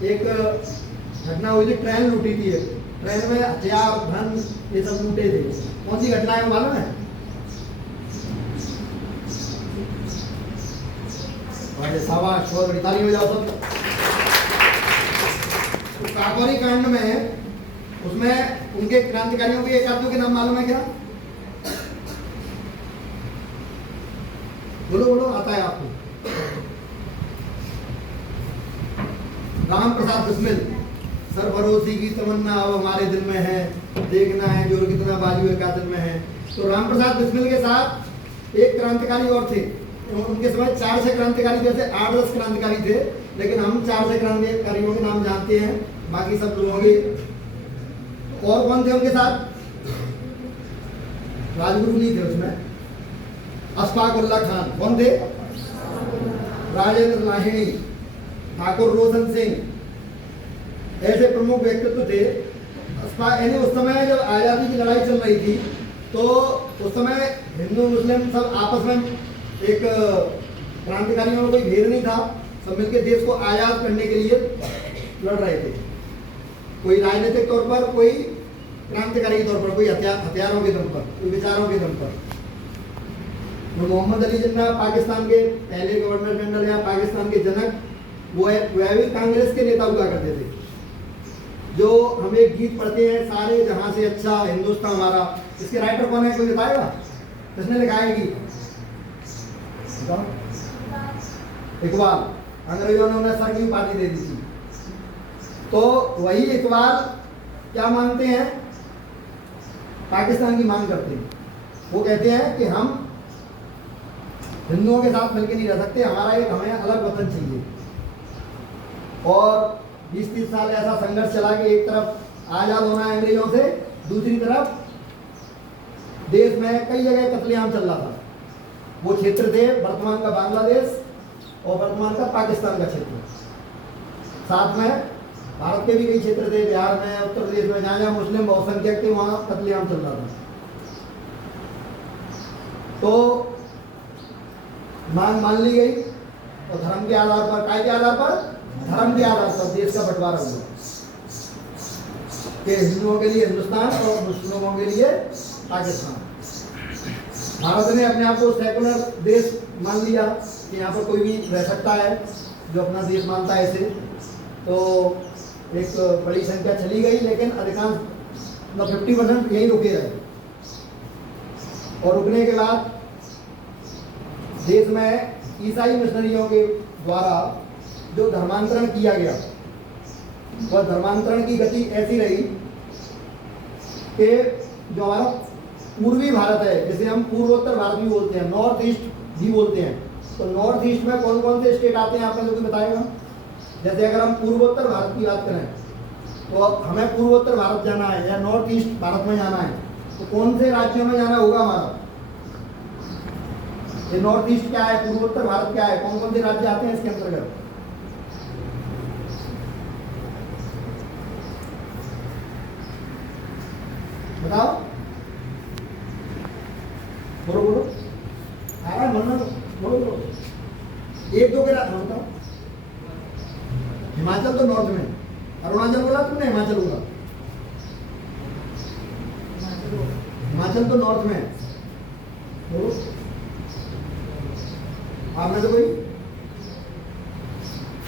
एक घटना हुई थी, ट्रेन लूटी थी, ट्रेन में हथियार धन ये सब लूटे थे। कौन सी घटना है मालूम है? शाबाश, बहुत बड़ी ताली हो जाओ सब। तो काकोरी कांड में उसमें उनके क्रांतिकारियों के एक आदमी के नाम मालूम है क्या? बोलो बोलो, आता है आपको? राम प्रसाद बिस्मिल। सरफरोशी की तमन्ना अब हमारे दिल में है, देखना है जोर कितना बाजू है कातिल में है। तो राम प्रसाद बिस्मिल के साथ एक क्रांतिकारी और थे, उनके समय 4 से क्रांतिकारी, जैसे 8-10 क्रांतिकारी थे, लेकिन हम 4 से क्रांतिकारियों के नाम जानते हैं, बाकी सब लोगों के। और कौन थे उनके साथ? राजगुरु नहीं थे उसमें, अशफाक उल्लाह खान। कौन थे? राजेंद्र लाहिड़ी, ठाकुर रोशन सिंह, ऐसे प्रमुख व्यक्तित्व थे। उस समय जब आज़ादी की लड़ाई चल रही थी, तो उस समय हिंदू मुस्लिम सब आपस में, एक क्रांतिकारियों में कोई भेद नहीं था, सब मिलकर देश को आज़ाद करने के लिए लड़ रहे थे। कोई राजनीतिक तौर पर, कोई क्रांतिकारी के तौर पर, कोई हथियारों के दम पर, कोई विचारों के दम पर। तो मोहम्मद अली जिन्ना पाकिस्तान के पहले गवर्नर जनरल या पाकिस्तान के जनक, वह भी कांग्रेस के नेता हुआ करते थे। जो हम एक गीत पढ़ते हैं, सारे जहां से अच्छा हिंदुस्तान हमारा, इसके राइटर कौन है, कोई बताएगा? किसने लिखा है गीत? इकबाल। अंग्रेजों ने उन्हें सर की उपाधि दे दी थी। तो वही इकबाल क्या मांगते हैं? पाकिस्तान की मांग करते हैं। वो कहते हैं कि हम हिंदुओं के साथ मिलकर नहीं रह सकते, हमें अलग वतन चाहिए। और 20-30 साल ऐसा संघर्ष चला कि एक तरफ आज़ाद होना है अंग्रेजों से, दूसरी तरफ देश में कई जगह कत्लेआम चल रहा था। वो क्षेत्र थे वर्तमान का बांग्लादेश और वर्तमान का पाकिस्तान का क्षेत्र, साथ में भारत के भी कई क्षेत्र थे, बिहार में, उत्तर प्रदेश में, जहाँ जहाँ मुस्लिम बहुसंख्यक थे वहाँ कत्लेआम चल रहा था। तो मांग मान ली गई और धर्म के आधार पर, काय के आधार पर? धर्म के आधार पर देश का बंटवारा हुआ कि हिंदुओं के लिए हिंदुस्तान और मुस्लिमों के लिए पाकिस्तान। भारत ने अपने आप को सेकुलर देश मान लिया कि यहाँ पर कोई भी रह सकता है जो अपना देश मानता है इसे। तो एक बड़ी संख्या चली गई, लेकिन अधिकांश 50% यहीं रुके रहे। और रुकने के बाद देश में ईसाई मिशनरियों के द्वारा जो धर्मांतरण किया गया, वह धर्मांतरण की गति ऐसी रही कि जो हमारा पूर्वी भारत है, जिसे हम पूर्वोत्तर भारत भी बोलते हैं, नॉर्थ ईस्ट भी बोलते हैं, तो नॉर्थ ईस्ट में कौन कौन से स्टेट आते हैं आपने जो बताएगा? जैसे अगर हम पूर्वोत्तर भारत की बात करें, तो हमें पूर्वोत्तर भारत जाना है या नॉर्थ ईस्ट भारत में जाना है, तो कौन से राज्यों में जाना होगा हमारा? ये नॉर्थ ईस्ट क्या है, पूर्वोत्तर भारत क्या है, कौन कौन से राज्य आते हैं इसके अंतर्गत? बताओ, बोलो बोलो, आ रहा है मन में, बोलो बोलो, 1-2 के राज्य बताओ। हिमाचल तो नॉर्थ में, अरुणाचल बोला तुमने, हिमाचल होगा। हिमाचल तो नॉर्थ में, बोलो आपने तो कोई,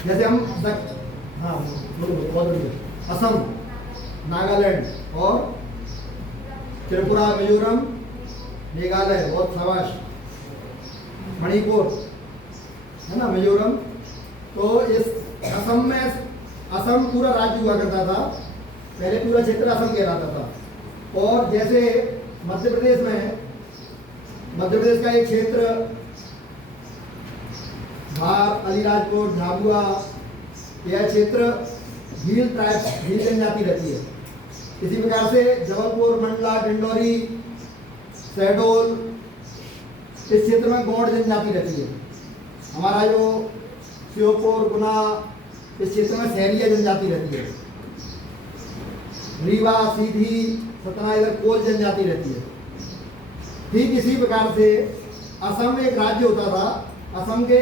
जैसे हम हाँ बोलो बहुत बढ़िया, असम, नागालैंड और त्रिपुरा, मिजोरम, मेघालय, बहुत शाबाश, मणिपुर है ना, मिजोरम। तो इस असम में, असम पूरा राज्य हुआ करता था, पहले पूरा क्षेत्र असम कहलाता था। और जैसे मध्य प्रदेश में, मध्य प्रदेश का एक क्षेत्र धार, अलीराजपुर, झाबुआ, यह क्षेत्र भील ट्राइब, भील जनजाति रहती है। इसी प्रकार से जबलपुर, मंडला, डिंडोरी, शहडोल, इस क्षेत्र में गौड़ जनजाति रहती है। हमारा जो श्योपुर, गुना, इस क्षेत्र में सहरिया जनजाति रहती है। रीवा, सीधी, सतना, इधर कोल जनजाति रहती है। ठीक इसी प्रकार से असम में एक राज्य होता था। असम के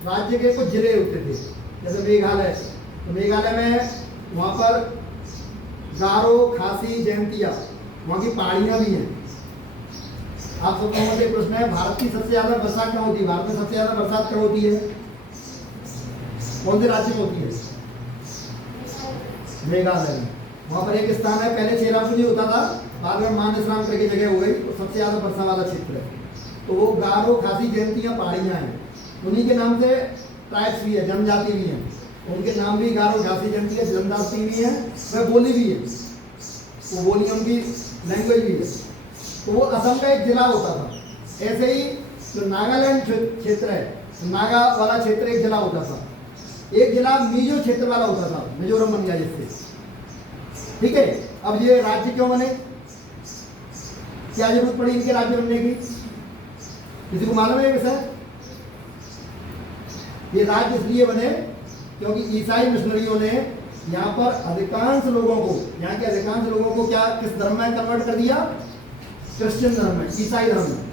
राज्य के कुछ जिले होते थे, जैसे मेघालय। तो मेघालय में वहाँ पर गारो, खासी, जयंतिया, वहाँ की पहाड़ियाँ भी हैं। आप सब लोगों से प्रश्न है, भारत की सबसे ज़्यादा बरसात कहाँ होती है? भारत में सबसे ज़्यादा बरसात कहाँ होती है? कौन से राज्य में होती है? मेघालय में। वहाँ पर एक स्थान है, पहले चेरापूंजी होता था, बाद में मानसराम करके जगह हो गई, तो सबसे ज़्यादा वर्षा वाला क्षेत्र है। तो वो गारो, खासी, जयंतियाँ पहाड़ियाँ हैं। उन्हीं के नाम से ट्राइब्स भी है, जनजाति भी हैं। उनके नाम भी गारो, खासी, जयंतिया, जनजाति भी है, वह बोली भी है, वो बोली उनकी लैंग्वेज भी है। तो वो असम का एक जिला होता था। ऐसे ही जो नागालैंड क्षेत्र है, नागा वाला क्षेत्र एक जिला होता था। एक जिला मिजो क्षेत्र वाला होता था, मिजोरम बन गया जिससे। ठीक है, अब ये राज्य क्यों बने, क्या जरूरत पड़ी इनके राज्य बनने की? किसी को मालूम है विषय? ये राज्य इसलिए बने क्योंकि ईसाई मिशनरियों ने यहाँ पर अधिकांश लोगों को, यहाँ के अधिकांश लोगों को क्या, किस धर्म में कन्वर्ट कर दिया? क्रिश्चियन धर्म में, ईसाई धर्म में।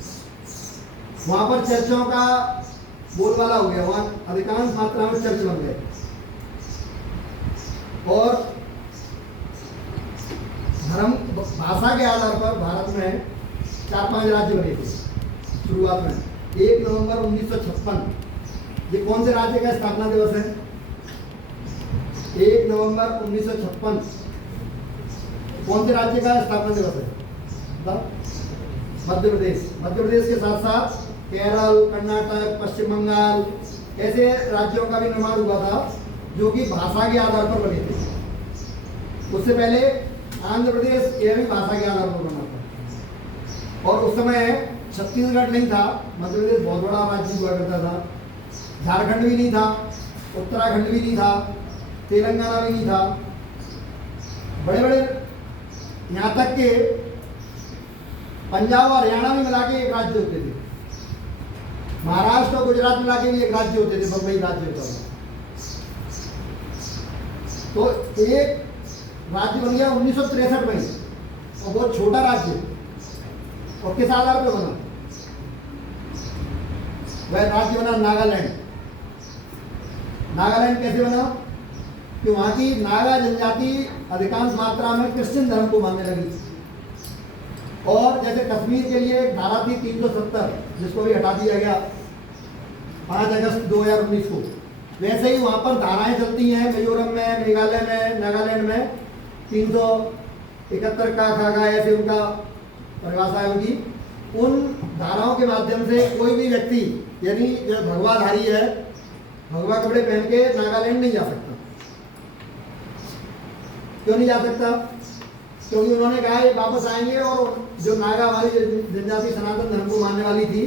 वहाँ पर चर्चों का बोलबाला हो गया, वहाँ अधिकांश मात्रा में चर्च बन गए। और धर्म, भाषा के आधार पर भारत में 4-5 राज्य बने थे शुरुआत में। 1 नवंबर 1956, ये कौन से राज्य का स्थापना दिवस है? 1 नवंबर 1956 कौन से राज्य का स्थापना दिवस है? मध्य प्रदेश। मध्य प्रदेश के साथ साथ केरल, कर्नाटक, पश्चिम बंगाल, ऐसे राज्यों का भी निर्माण हुआ था जो कि भाषा के आधार पर बने थे। उससे पहले आंध्र प्रदेश, यह भी भाषा के आधार पर बना था। और उस समय छत्तीसगढ़ नहीं था, मध्य प्रदेश बहुत बड़ा राज्य हुआ करता था। झारखंड भी नहीं था, उत्तराखंड भी नहीं था, तेलंगाना भी नहीं था। बड़े बड़े यहाँ तक के पंजाब और हरियाणा भी मिला के एक राज्य होते थे। महाराष्ट्र और गुजरात मिला के भी एक राज्य होते थे, बम्बई राज्य होता था। तो एक राज्य बन गया 1963 में, और बहुत छोटा राज्य। और किस आधार पर बना? वह राज्य बना नागालैंड। नागालैंड कैसे बना? कि वहाँ की नागा जनजाति अधिकांश मात्रा में क्रिश्चियन धर्म को मानने लगी। और जैसे कश्मीर के लिए एक धारा थी 370, जिसको भी हटा दिया गया 5 अगस्त 2019 को, वैसे ही वहाँ पर धाराएं चलती हैं मिजोरम में, मेघालय में, नागालैंड में। 371 का खा ऐसे उनका परिभाषा है उनकी। उन धाराओं के माध्यम से कोई भी व्यक्ति, यानी जो भगवाधारी है, भगवा कपड़े पहन के नागालैंड नहीं जा सकता। क्यों नहीं जा सकता? क्योंकि उन्होंने कहा ये वापस आएंगे और जो नागा वाली जनजाति सनातन धर्म को मानने वाली थी,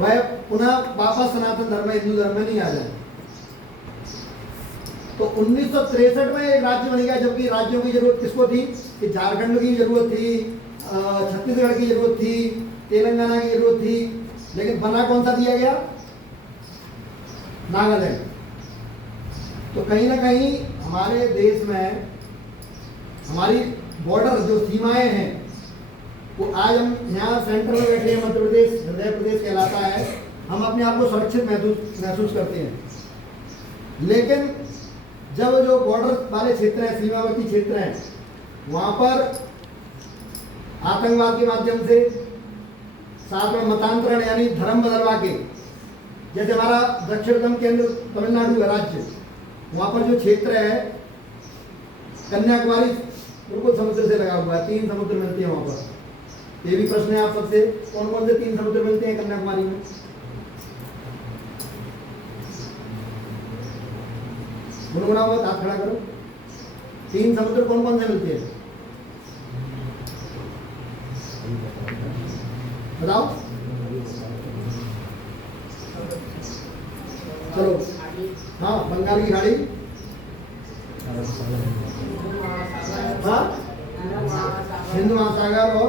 वह पुनः वापस सनातन धर्म, हिंदू धर्म में नहीं आ जाए। तो 1963 में एक राज्य बन गया, जबकि राज्यों की जरूरत किसको थी? कि झारखंड की जरूरत थी, छत्तीसगढ़ की जरूरत थी, तेलंगाना की जरूरत थी, लेकिन बना कौन सा दिया गया? नागालैंड। तो कहीं ना कहीं हमारे देश में हमारी बॉर्डर जो सीमाएं हैं, वो आज हम यहाँ सेंटर में बैठे हैं, मध्य प्रदेश, हृदय प्रदेश कहलाता है, हम अपने आप को सुरक्षित महसूस करते हैं। लेकिन जब जो बॉर्डर वाले क्षेत्र हैं, सीमावर्ती क्षेत्र हैं, वहाँ पर आतंकवाद के माध्यम से, साथ में मतांतरण यानी धर्म बदलवा के, जैसे हमारा दक्षिणतम केंद्र तमिलनाडु का राज्य, वहाँ पर जो क्षेत्र है कन्याकुमारी बिल्कुल समुद्र से लगा हुआ है, 3 समुद्र मिलते हैं वहाँ पर। ये भी प्रश्न है आप सबसे, कौन कौन से 3 समुद्र मिलते हैं कन्याकुमारी में? गुनगुना हुआ हाथ खड़ा करो। 3 समुद्र कौन कौन से मिलते हैं बताओ। चलो, हाँ, बंगाल की खाड़ी, हाँ, हिंद महासागर और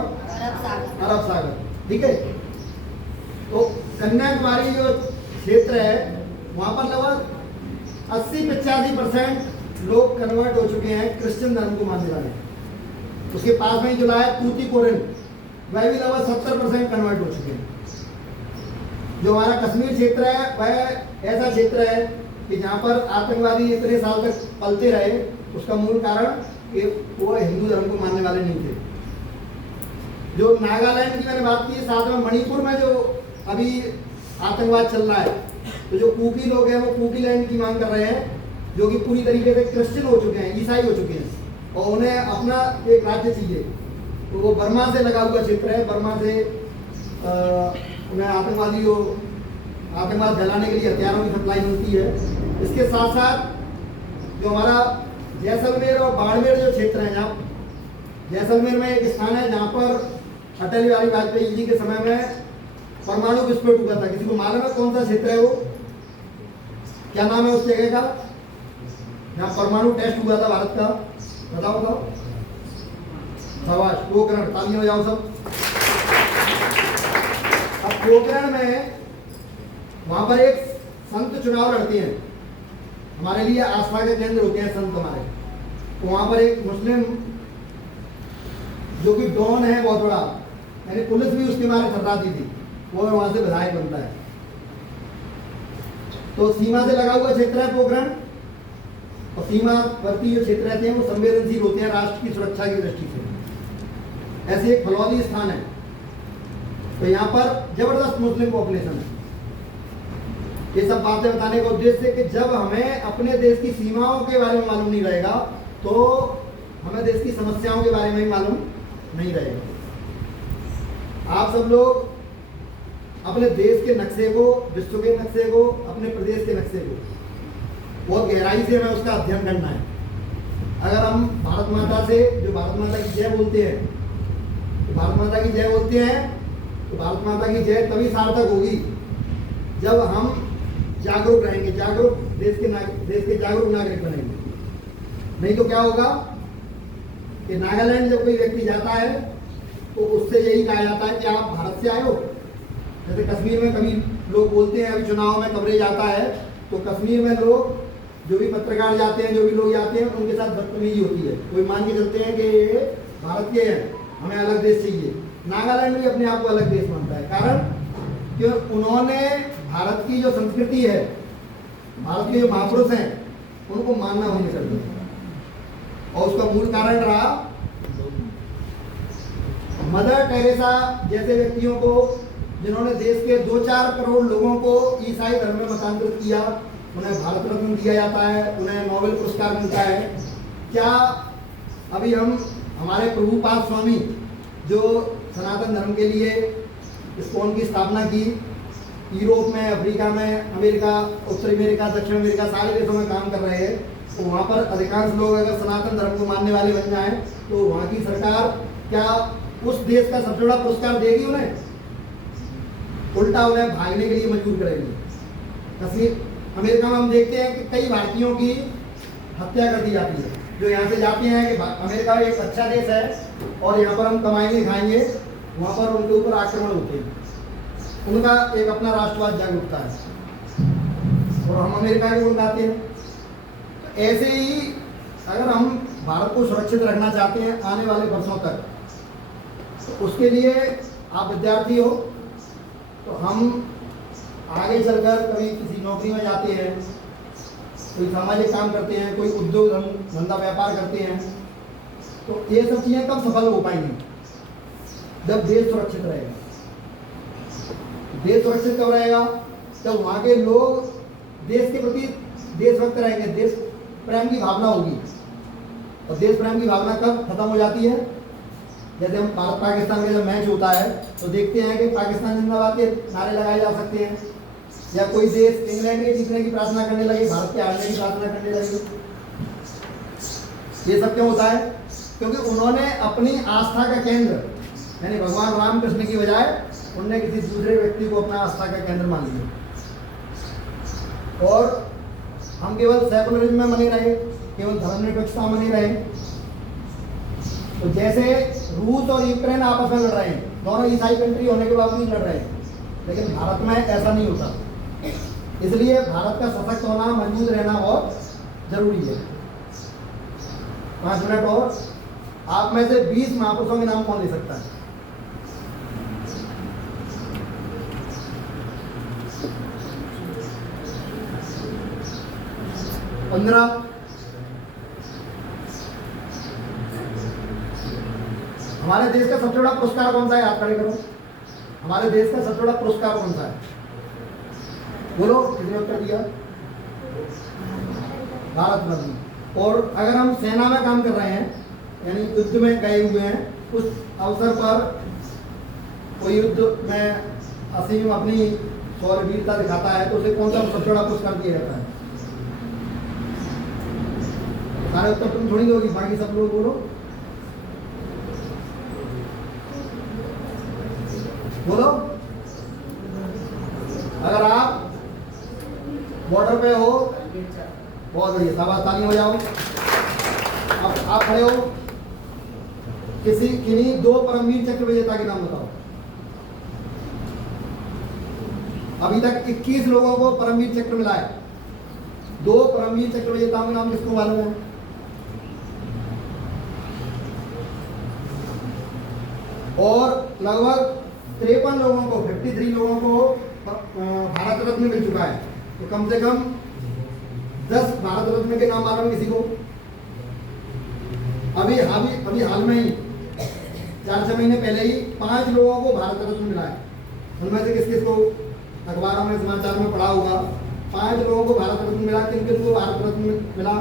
अरब सागर, ठीक है। तो कन्याकुमारी जो क्षेत्र है वहां पर लगभग 80-85% लोग कन्वर्ट हो चुके हैं क्रिश्चियन धर्म को मानने वाले। उसके पास में ही जो है तूतीकोरिन, वह भी लगभग 70% कन्वर्ट हो चुके हैं। जो हमारा कश्मीर क्षेत्र है वह ऐसा क्षेत्र है कि जहाँ पर आतंकवादी इतने साल तक पलते रहे, उसका मूल कारण कि वो हिंदू धर्म को मानने वाले नहीं थे। जो नागालैंड की मैंने बात की, साथ में मणिपुर में जो अभी आतंकवाद चल रहा है, तो जो कुकी लोग हैं वो कुकी लैंड की मांग कर रहे हैं, जो कि पूरी तरीके से क्रिश्चियन हो चुके हैं, ईसाई हो चुके हैं, और उन्हें अपना एक राज्य चाहिए। तो वो बर्मा से लगा हुआ क्षेत्र है, बर्मा से उन्हें आतंकवाद फैलाने के लिए हथियारों की सप्लाई मिलती है। इसके साथ साथ जो हमारा जैसलमेर और बाड़मेर जो क्षेत्र है, जहाँ जैसलमेर में एक स्थान है जहाँ पर अटल बिहारी वाजपेयी जी के समय में परमाणु विस्फोट हुआ था। किसी को मालूम है कौन सा क्षेत्र है वो? क्या नाम है उस जगह का जहाँ परमाणु टेस्ट हुआ था भारत का? बताओ बताओ। शाबाश, पोखरण, तालियां बजाओ सब। अब पोखरण में वहां पर एक संत चुनाव लड़ते हैं, हमारे लिए आस्था के केंद्र होते हैं संत हमारे। तो वहां पर एक मुस्लिम जो कि डॉन है बहुत बड़ा, यानी पुलिस भी उसके मारे थर्राती थी, वो वहां से विधायक बनता है। तो सीमा से लगा हुआ क्षेत्र है पोखरण, और सीमावर्ती जो क्षेत्र रहते हैं वो संवेदनशील होते हैं राष्ट्र की सुरक्षा की दृष्टि से। ऐसे एक फलौदी स्थान है, तो यहाँ पर जबरदस्त मुस्लिम पॉपुलेशन है। ये सब बातें बताने का उद्देश्य है कि जब हमें अपने देश की सीमाओं के बारे में मालूम नहीं रहेगा तो हमें देश की समस्याओं के बारे में भी मालूम नहीं रहेगा। आप सब लोग अपने देश के नक्शे को, विश्व के नक्शे को, अपने प्रदेश के नक्शे को बहुत गहराई से हमें उसका अध्ययन करना है। अगर हम भारत माता से, जो भारत माता की जय बोलते हैं, तो भारत माता की जय बोलते हैं, तो भारत माता की जय तभी सार्थक होगी जब हम जागरूक रहेंगे, जागरूक देश के जागरूक नागरिक बनेंगे। नहीं तो क्या होगा कि नागालैंड जब कोई व्यक्ति जाता है तो उससे यही कहा जाता है कि आप भारत से आए हो। जैसे कश्मीर में कभी लोग बोलते हैं, अभी चुनाव में कवरेज आता है तो कश्मीर में लोग, जो भी पत्रकार जाते हैं, जो भी लोग जाते हैं, उनके साथ बदतमीजी होती है। कोई मान के चलते हैं कि ये भारत के हैं, हमें अलग देश चाहिए। नागालैंड भी अपने आप को अलग देश मानता है, कारण कि उन्होंने भारत की जो संस्कृति है, भारत के जो महापुरुष हैं, उनको मानना बंद कर दिया। और उसका मूल कारण रहा मदर टेरेसा जैसे व्यक्तियों को, जिन्होंने देश के 2-4 करोड़ लोगों को ईसाई धर्म में मतांतरित किया। उन्हें भारत रत्न दिया जाता है, उन्हें नोबेल पुरस्कार मिलता है। क्या अभी हम हमारे प्रभुपाद स्वामी जो सनातन धर्म के लिए इस्कॉन की स्थापना की, यूरोप में, अफ्रीका में, अमेरिका, उत्तरी अमेरिका, दक्षिण अमेरिका, सारे देशों में काम कर रहे हैं, तो वहाँ पर अधिकांश लोग अगर सनातन धर्म को मानने वाले बन जाएं तो वहाँ की सरकार क्या उस देश का सबसे बड़ा पुरस्कार देगी उन्हें? उल्टा उन्हें भागने के लिए मजबूर करेगी। कश्मीर, अमेरिका में हम देखते हैं कि कई भारतीयों की हत्या कर दी जाती है, जो यहाँ से जाते हैं कि अमेरिका एक अच्छा देश है और यहाँ पर हम कमाएंगे खाएंगे, वहाँ पर उनके ऊपर आक्रमण होते हैं। उनका एक अपना राष्ट्रवाद जाग उठता है और हम अमेरिका के गुण गाते हैं। तो ऐसे ही अगर हम भारत को सुरक्षित रखना चाहते हैं आने वाले वर्षों तक, तो उसके लिए आप विद्यार्थी हो तो हम आगे चलकर कभी किसी नौकरी में जाते हैं, कोई सामाजिक काम करते हैं, कोई उद्योग धंधा व्यापार करते हैं, तो ये सब चीज़ें कब सफल हो पाएंगी? जब देश सुरक्षित रहेगा। देश सुरक्षित कब रहेगा? जब वहाँ के लोग देश के प्रति देशभक्त रहेंगे, देश प्रेम की भावना होगी। और देश प्रेम की भावना कब खत्म हो जाती है? जैसे हम भारत पाकिस्तान का जब मैच होता है तो देखते हैं कि पाकिस्तान जिंदाबाद के नारे लगाए जा सकते हैं, या कोई देश इंग्लैंड के जीतने की प्रार्थना करने लगे, भारत के हारने की प्रार्थना करने लगे। ये सब क्यों होता है? क्योंकि उन्होंने अपनी आस्था का केंद्र यानी भगवान राम कृष्ण की बजाय उन्होंने किसी दूसरे व्यक्ति को अपना आस्था का केंद्र मान लिया, और हम केवल सेकुलरिज्म में बने रहे, केवल धर्मनिरपेक्षता में बने रहे। तो जैसे रूस और यूक्रेन आपस में लड़ रहे हैं, दोनों ईसाई कंट्री होने के बावजूद लड़ रहे हैं, लेकिन भारत में ऐसा नहीं होता। इसलिए भारत का सशक्त होना, मजबूत रहना बहुत जरूरी है। 5 मिनट और। आप में से 20 महापुरुषों के नाम कौन ले सकता है? हमारे देश का सबसे बड़ा पुरस्कार कौन सा है? आप खड़े करो। हमारे देश का सबसे बड़ा पुरस्कार कौन सा है? बोलो, किसने उत्तर दिया? भारत रत्न। और अगर हम सेना में काम कर रहे हैं यानी युद्ध में गए हुए हैं, उस अवसर पर कोई युद्ध में असीम अपनी शौर्यवीरता दिखाता है तो उसे कौन सा सबसे बड़ा पुरस्कार दिया जाता है? सारे उत्तर तुम थोड़ी दोगी, बाकी सब लोग बोलो। बोलो। अगर आप बॉर्डर पे हो, बहुत बढ़िया, शाबाश, ताली हो जाओ। अब आप खड़े हो, किन्हीं 2 परमवीर चक्र विजेता के नाम बताओ। अभी तक 21 लोगों को परमवीर चक्र मिला है। 2 परमवीर चक्र विजेताओं के नाम किसको मालूम है? और लगभग 53 लोगों को, 53 लोगों को भारत रत्न मिल चुका है। तो कम से कम 10 भारत रत्न के नाम मालूम किसी को? अभी हाल में ही 4-6 महीने पहले ही 5 लोगों को भारत रत्न मिला है। उनमें से किस किस को अखबारों में, समाचार में पढ़ा होगा? 5 लोगों को भारत रत्न मिला। किन किन को भारत रत्न मिला?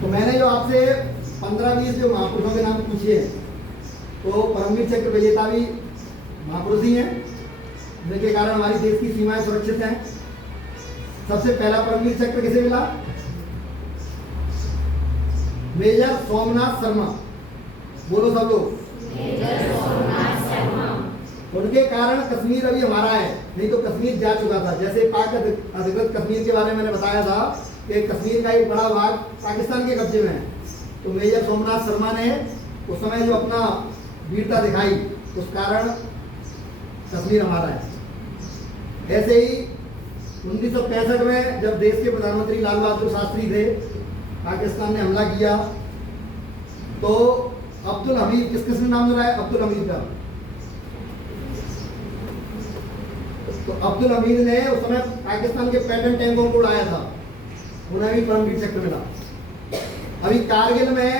तो मैंने जो आपसे 15-20 जो महापुरुषों के नाम पूछे हैं, तो परमवीर चक्र विजेता भी महापुरुष ही हैं, जिनके कारण हमारी देश की सीमाएं सुरक्षित हैं। सबसे पहला परमवीर चक्र किसे मिला? मेजर सोमनाथ शर्मा। बोलो सब लोग। उनके कारण कश्मीर अभी हमारा है, नहीं तो कश्मीर जा चुका था। जैसे पाक अधिकृत कश्मीर के बारे में मैंने बताया था कि कश्मीर का एक बड़ा भाग पाकिस्तान के कब्जे में है, तो मेजर सोमनाथ शर्मा ने उस समय जो अपना वीरता दिखाई, उस कारण कश्मीर हमारा है। ऐसे ही 1965 में जब देश के प्रधानमंत्री लाल बहादुर शास्त्री थे, पाकिस्तान ने हमला किया, तो अब्दुल हमीद, किसने नाम सुना है अब्दुल हमीद का? तो अब्दुल हमीद ने उस समय पाकिस्तान के पैटर्न टैंकों को उड़ाया था, उन्हें भी परमवीर चक्र मिला। अभी कारगिल में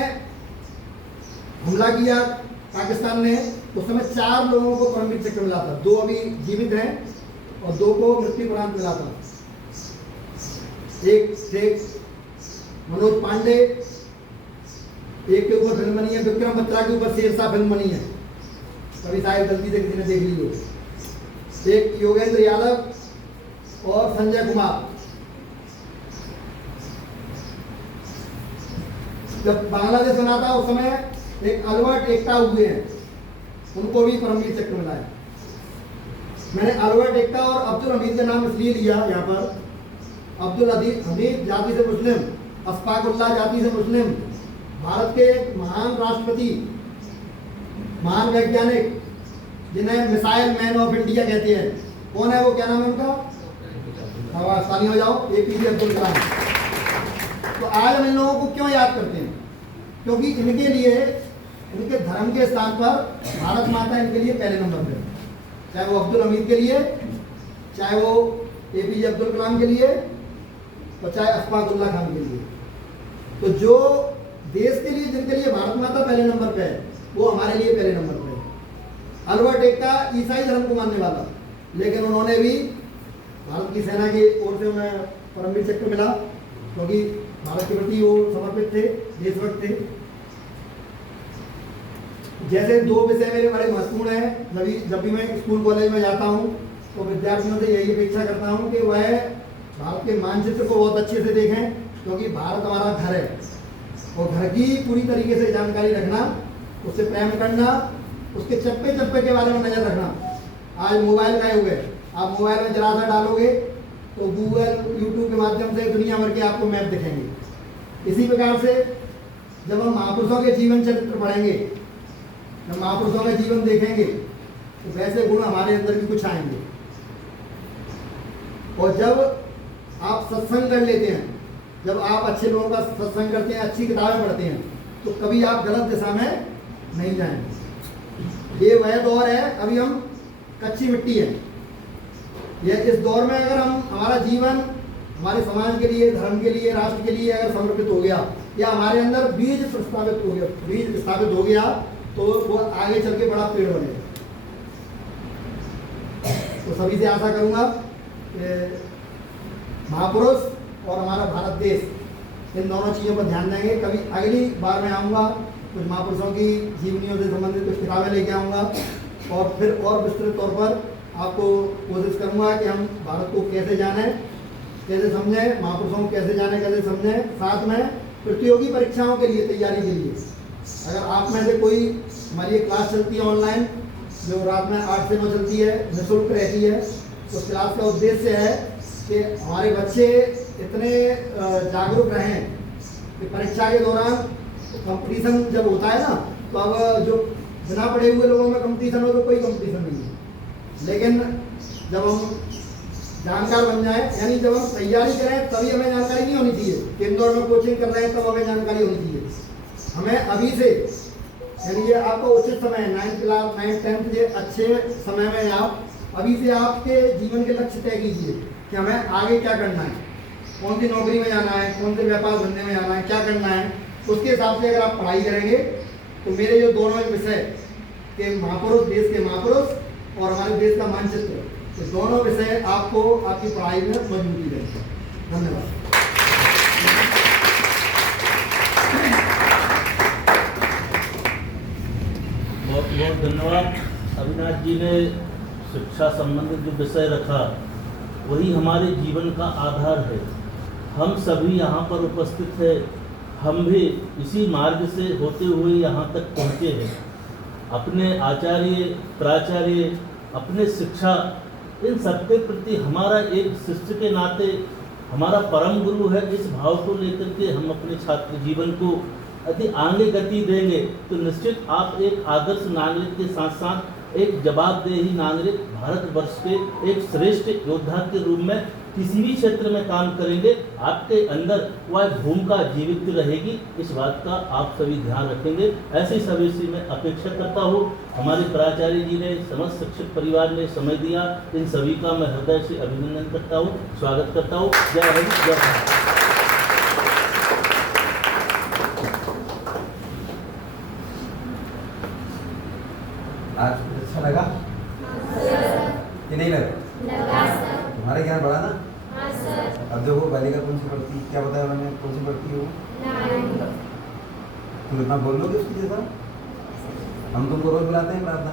हमला किया पाकिस्तान ने, उस समय 4 लोगों को परमवीर चक्र मिला था। 2 अभी जीवित हैं और 2 को मृत्युपरांत मिला था। एक शेख मनोज पांडे, एक के ऊपर फिल्म बनी है, विक्रम बत्रा के ऊपर शेरशाह फिल्म बनी है, कभी शायद गलती से किसी ने देख ली हो। एक योगेंद्र यादव और संजय कुमार। जब बांग्लादेश बना था उस समय एक अलबर्ट एक्टा हुए हैं, उनको भी परमवीर चक्र मिला है। मैंने अलबर्ट एक्टा और अब्दुल हमीद का नाम इसलिए लिया यहाँ पर। अब्दुल हमीद जाति से मुस्लिम, अशफाकुल्लाह जाति से मुस्लिम, भारत के एक महान राष्ट्रपति, महान वैज्ञानिक, जिन्हें मिसाइल मैन ऑफ इंडिया कहते हैं। कौन है वो? क्या नाम है उनका? ताली हो जाओ। APJ अब्दुल कलाम। तो आज हम इन लोगों को क्यों याद करते हैं? क्योंकि इनके लिए, इनके धर्म के स्थान पर भारत माता इनके लिए पहले नंबर पे, चाहे वो अब्दुल हमीद के लिए, चाहे वो APJ अब्दुल कलाम के लिए, और चाहे अशफाकुल्लाह खान के लिए। तो जो देश के लिए, जिनके लिए भारत माता पहले नंबर पे है, वो हमारे लिए पहले नंबर पे है। अलबर्ट एक्टा ईसाई धर्म को मानने वाला, लेकिन उन्होंने भी भारत की सेना की ओर से उन्हें परमवीर चक्र मिला, क्योंकि भारत के प्रति वो समर्पित थे, देशभक्त थे। जैसे 2 विषय मेरे बड़े महत्वपूर्ण हैं, जब भी मैं स्कूल कॉलेज में जाता हूँ तो विद्यार्थियों से यही अपेक्षा करता हूँ कि वह भारत के मानचित्र को बहुत अच्छे से देखें, क्योंकि भारत हमारा घर है और घर की पूरी तरीके से जानकारी रखना, उससे प्रेम करना, उसके चप्पे चप्पे के बारे में नज़र रखना। आज मोबाइल का युग है, आप मोबाइल में जरा सा डालोगे तो गूगल, यूट्यूब के माध्यम से दुनिया भर के आपको मैप दिखेंगे। इसी प्रकार से जब हम महापुरुषों के जीवन चरित्र पढ़ेंगे, जब महापुरुषों का जीवन देखेंगे तो वैसे गुण हमारे अंदर भी कुछ आएंगे। और जब आप सत्संग कर लेते हैं, जब आप अच्छे लोगों का सत्संग करते हैं, अच्छी किताबें पढ़ते हैं, तो कभी आप गलत दिशा में नहीं जाएंगे। ये वह दौर है, अभी हम कच्ची मिट्टी है। ये इस दौर में अगर हम हमारा जीवन हमारे समाज के लिए, धर्म के लिए, राष्ट्र के लिए अगर समर्पित हो गया, या हमारे अंदर बीज स्थापित हो गया, तो वो आगे चल के बड़ा पेड़ बनेगा। तो सभी से आशा करूंगा कि महापुरुष और हमारा भारत देश इन दोनों चीज़ों पर ध्यान देंगे। कभी अगली बार मैं आऊँगा, कुछ महापुरुषों की जीवनियों से संबंधित कुछ किताबें लेके आऊँगा और फिर और विस्तृत तौर पर आपको कोशिश करूँगा कि हम भारत को कैसे जानें, कैसे समझें, महापुरुषों को कैसे जानें, कैसे समझें। साथ में प्रतियोगी परीक्षाओं के लिए तैयारी के लिए अगर आप में से कोई, हमारी एक क्लास चलती है ऑनलाइन जो रात में 8 से 9 चलती है, निःशुल्क रहती है। उस क्लास का उद्देश्य है कि हमारे बच्चे इतने जागरूक रहें कि परीक्षा के दौरान कंपटीशन जब होता है ना, तो अब जो बिना पढ़े हुए लोगों में कंपटीशन हो तो कोई कंपटीशन नहीं है, लेकिन जब हम जानकार बन जाए, यानी जब हम तैयारी करें तभी हमें जानकारी नहीं होनी चाहिए कि इंदौर में कोचिंग कर रहे हैं तब हमें जानकारी होनी चाहिए। हमें अभी से, यानी ये आपका उचित समय है, 9th क्लास 9th 10th ये अच्छे समय में आप अभी से आपके जीवन के लक्ष्य तय कीजिए कि हमें आगे क्या करना है, कौन सी नौकरी में जाना है, कौन से व्यापार धंधे में जाना है, क्या करना है। उसके हिसाब से अगर आप पढ़ाई करेंगे तो मेरे जो दोनों विषय के महापुरुष, देश के महापुरुष और हमारे देश का मानचित्र, ये दोनों विषय आपको आपकी पढ़ाई में मजबूती देंगे। धन्यवाद। बहुत बहुत धन्यवाद। अविनाश जी ने शिक्षा संबंधित जो विषय रखा वही हमारे जीवन का आधार है। हम सभी यहाँ पर उपस्थित हैं, हम भी इसी मार्ग से होते हुए यहाँ तक पहुँचे हैं। अपने आचार्य, प्राचार्य, अपने शिक्षा, इन सबके प्रति हमारा एक शिष्य के नाते हमारा परम गुरु है। इस भाव को लेकर के हम अपने छात्र जीवन को यदि आगे गति देंगे तो निश्चित आप एक आदर्श नागरिक के साथ साथ एक जवाबदेही नागरिक, भारतवर्ष के एक श्रेष्ठ योद्धा के रूप में किसी भी क्षेत्र में काम करेंगे। आपके अंदर वह भूमिका जीवित रहेगी, इस बात का आप सभी ध्यान रखेंगे। ऐसी सभी से मैं अपेक्षा करता हूँ। हमारे प्राचार्य जी ने, समस्त शिक्षक परिवार ने समय दिया, इन सभी का मैं हृदय से अभिनंदन करता हूँ, स्वागत करता हूँ। जय हिंद, जय भारत। आज अच्छा लगा कि नहीं लगा? तुम्हारा ज्ञान बढ़ा ना? अब देखो बालिका कौन सी पढ़ती, क्या बताया मैंने, कौन सी पढ़ती हो? तुम इतना बोल लोगे उसकी जैसा? हम तुमको रोज बुलाते हैं प्रार्थना,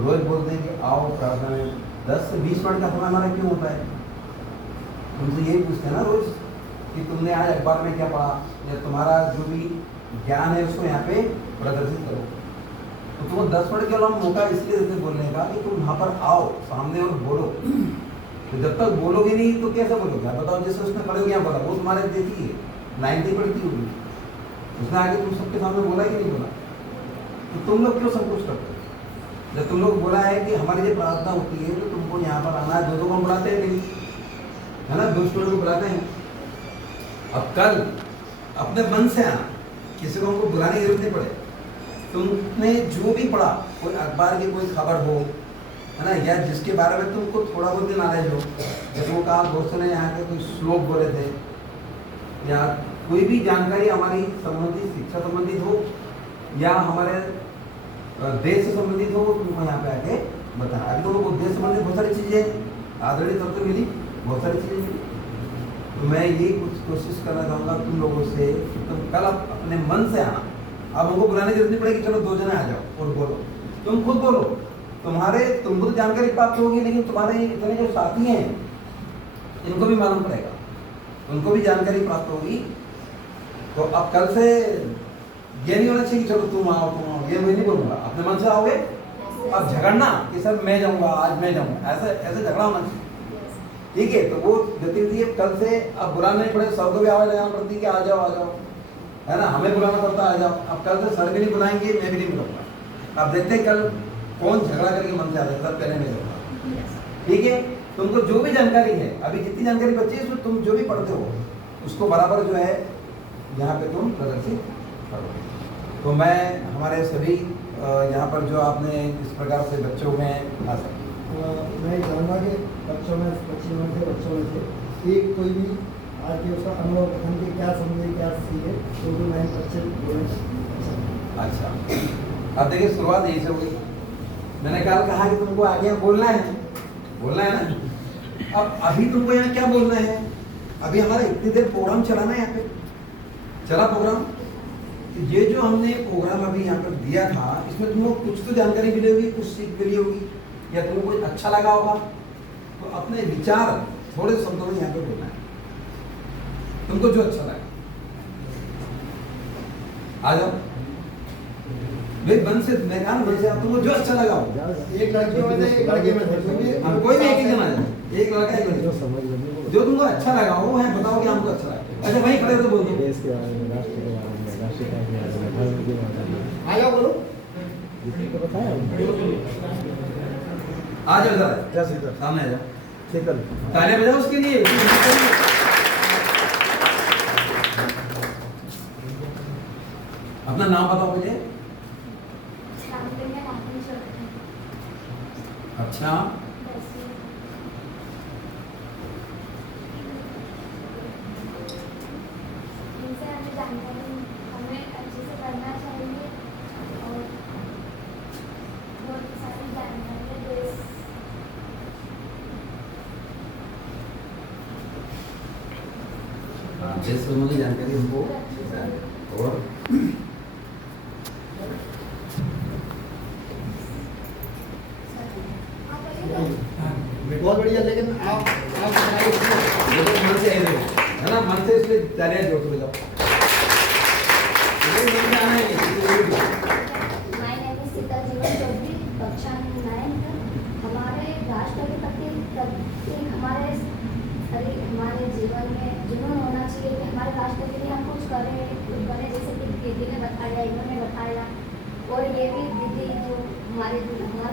रोज बोलते हैं कि आओ प्रार्थना में। 10 से 20 मिनट का समय हमारा क्यों होता है? तुमसे यही पूछते हैं ना रोज कि तुमने आज अखबार में क्या पढ़ा, या तुम्हारा जो भी ज्ञान है उसको यहाँ पे प्रदर्शित करो। तो तुम 10 मिनट के अलावा मौका इसलिए देते बोलने का कि तुम वहाँ पर आओ सामने और बोलो। तो जब तक बोलोगे नहीं तो कैसे बोलोगे? आप बताओ, जैसे उसने पढ़े क्या बोला, वो तुम्हारे देखी है 9th पढ़ती होगी, उसने आगे तुम सबके सामने बोला कि नहीं बोला? तो तुम लोग क्यों संकोच करते हो? जब तुम लोग बोला है कि हमारी जो प्रार्थना होती है तो तुमको यहाँ पर आना है, दो को हम बुलाते हैं नहीं, है ना, 2 स्टूडेंट को बुलाते हैं। अब कल अपने मन से आना, किसी को हमको बुलाने की जरूरत नहीं पड़े। तुमने जो भी पढ़ा, कोई अखबार की कोई खबर हो, है ना, या जिसके बारे में तुमको थोड़ा बहुत भी नॉलेज हो, जैसे वो कहा दोस्तों ने यहाँ के कोई श्लोक बोले थे, या कोई भी जानकारी हमारी संबंधित, शिक्षा संबंधित हो या हमारे देश से संबंधित हो, तुमको यहाँ पे आके बताना। अभी तो देश संबंधित बहुत सारी चीज़ें आदरणीय तौर पर मिली, बहुत सारी चीज़ें मिली, तो मैं यही कुछ कोशिश करना चाहूँगा तुम लोगों से, तुम कल अपने मन से आना। अब हमको बुलाने की जरूरत नहीं पड़ेगी, चलो 2 जने आ जाओ और बोलो, तुम खुद बोलो। तुमको तो जानकारी प्राप्त होगी, लेकिन तुम्हारे इतने जो साथी हैं इनको भी मालूम पड़ेगा, उनको भी जानकारी प्राप्त होगी। तो अब कल से ये नहीं होना चाहिए कि चलो तुम आओ, ये मैं नहीं बोलूँगा। अपने मन से आओगे। अब झगड़ना कि सर मैं जाऊँगा, आज मैं जाऊँगा, ऐसे झगड़ा होना चाहिए, ठीक है। तो वो गतिविधि कल से अब बुलाना नहीं पड़ेगा, सबको भी आवाज लगाना पड़ती है कि आ जाओ, है ना, हमें बुलाना पड़ता आ जाओ। अब कल से सर भी नहीं बुलाएंगे, मैं भी नहीं बुलाऊंगा। अब देखते हैं कल कौन झगड़ा करके मन से आता है, सर पहले मैं जाऊँगा, ठीक है। तुमको जो भी जानकारी है, अभी जितनी जानकारी बची है उसमें तुम जो भी पढ़ते हो उसको बराबर जो है यहाँ पे तुम प्रदर्शित करो। तो मैं हमारे सभी यहाँ पर जो आपने इस प्रकार से बच्चों में आ सकते, मैं चाहूँगा कि बच्चों में से एक कोई भी आज के उसका अनुभव कथन के क्या समझे, क्या सीखे, तो भी मैं बच्चे बोलें। अच्छा। अब देखिए शुरुआत यही से होगी। मैंने कल कहा कि तुमको आगे बोलना है ना। अब अभी तुमको यहाँ क्या बोलना है? अभी हमारा इतनी देर प्रोग्राम चला ना, यहाँ पे चला प्रोग्राम। ये जो हमने प्रोग्राम अभी यहाँ पर दिया था, इसमें तुमको कुछ तो जानकारी मिली होगी, कुछ सीख मिली होगी, या तुमको कुछ अच्छा लगा होगा। तो अपने विचार थोड़े शब्दों में यहाँ पे बोलना है, तुमको जो अच्छा लगे। आ जाओ भाई, मन से, मैं कहा मन से, तुमको जो अच्छा लगा हो। एक लड़कियों में से एक लड़के में से हम कोई भी एक ही जन आ जाए, एक लड़का एक लड़की, जो तुमको अच्छा लगा वो है, बताओ कि हमको अच्छा लगा। अच्छा वहीं खड़े तो बोल दो, देश के बारे में, राष्ट्र के बारे में, राष्ट्र के बारे में, धर्म के बारे में। आ जाओ, बोलो। तो बताया आ जाओ जरा, जैसे सामने आ जाओ, ठीक है। तालियां बजाओ उसके लिए। अपना नाम बताओ मुझे। अच्छा, हमें अच्छे से करना चाहिए और बहुत सारी जानकारी देश संबंधी जानकारी हमको और बहुत बढ़िया। लेकिन आप मन से है ना, मन से इसलिए तालियां जोड़ जाओ। मन से आना है My name is सीता जीवन चौधरी, कक्षा 9। हमारे राष्ट्र के प्रति हमारे जीवन में जुनून होना चाहिए कि हमारे राष्ट्र के लिए हम कुछ करें, कुछ बने, जैसे कि दीदी ने बताया, इन्होंने बताया। और ये भी दीदी जो हमारे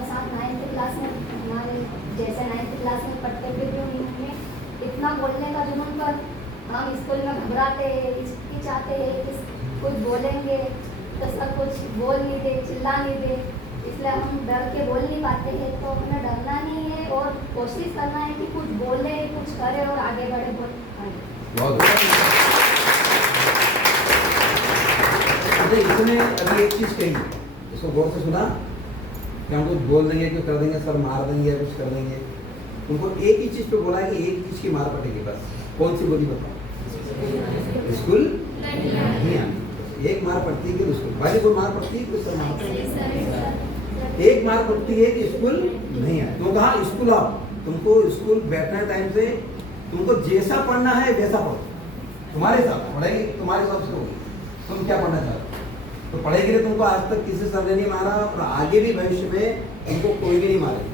साथ 9th क्लास में, हमारे जैसे 9th क्लास में पढ़ते थे, जो हमें इतना बोलने का जुनून, पर हम स्कूल में घबराते हैं, हिचकिचाते हैं कि कुछ बोलेंगे तो सब कुछ बोल नहीं दे, चिल्ला नहीं दे, इसलिए हम डर के बोल नहीं पाते हैं। तो हमें डरना नहीं है और कोशिश करना है कि कुछ बोले, कुछ करे और आगे बढ़े। बहुत इसने अभी एक चीज कही, इसको गौर से सुना कि हम कुछ बोल देंगे, कुछ कर देंगे, सर मार देंगे, कुछ कर देंगे। उनको एक ही चीज पे बोला है कि एक चीज की मार पड़ेगी बस। कौन सी बोली बताओ? स्कूल नहीं आनी। एक मार पड़ती है कि स्कूल वाले को मार पड़ती है कि सर मार पड़ती है? एक मार पड़ती है कि स्कूल नहीं आए। तो कहा स्कूल आओ, तुमको स्कूल बैठने टाइम से तुमको जैसा पढ़ना है वैसा पढ़ो, तुम्हारे साथ पढ़ाई तुम्हारे हिसाब से होगी। तुम क्या पढ़ना चाहते हो तो पढ़ाई के लिए तुमको आज तक किसी सर ने नहीं मारा और आगे भी भविष्य में तुमको कोई भी नहीं मारेगा।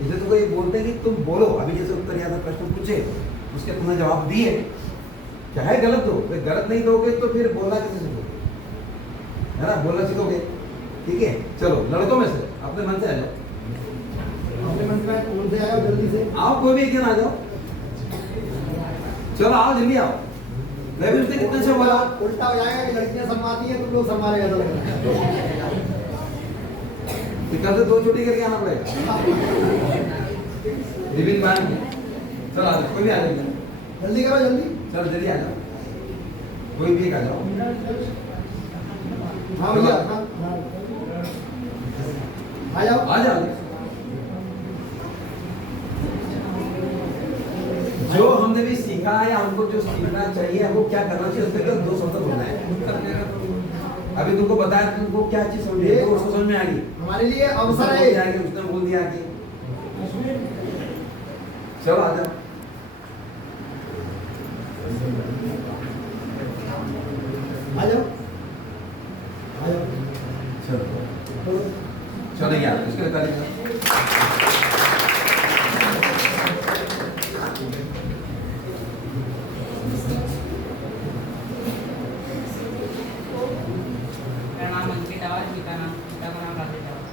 इसलिए तुमको ये बोलते हैं कि तुम बोलो। अभी जैसे उत्तर या प्रश्न पूछे उसके तुमने जवाब दिए, चाहे गलत हो, फिर गलत नहीं दोगे तो फिर बोलना कैसे सीखोगे, है ना, बोलना सीखोगे। ठीक है, चलो लड़कों में से अपने मन से आ जाओ, अपने मन से आ जाओ, जल्दी से आओ, कोई भी एक जन आ जाओ, चलो आओ जल्दी आओ। मैं भी उसने कितने से बोला, उल्टा हो जाएगा कि लड़कियां संभालती हैं, तुम लोग संभाले, ऐसा लग रहा है। कल से 2 छुट्टी करके आना पड़ेगा रिबिन बांध के। चलो आ जाओ, कोई भी आ जाओ, जल्दी करो, जल्दी। चल जल्दी आ जाओ, कोई भी एक आ जाओ। हाँ भैया, हाँ, आ जाओ, आ जाओ। जो हमने भी सीखा है या हमको जो सीखना चाहिए हमको क्या करना चाहिए उसके लिए 2 शब्द बोलना है। अभी तुमको बताया तुमको क्या चीज समझ में उसको समझ में आ गई, हमारे लिए अवसर है। उसने बोल दिया कि चलो आ जाओ। आ जाओ आ जाओ। चलो चलेंगे आप इसके लिए करेंगे। मेरा नाम अंकित आवाज, पिता का नाम राजेश आवाज।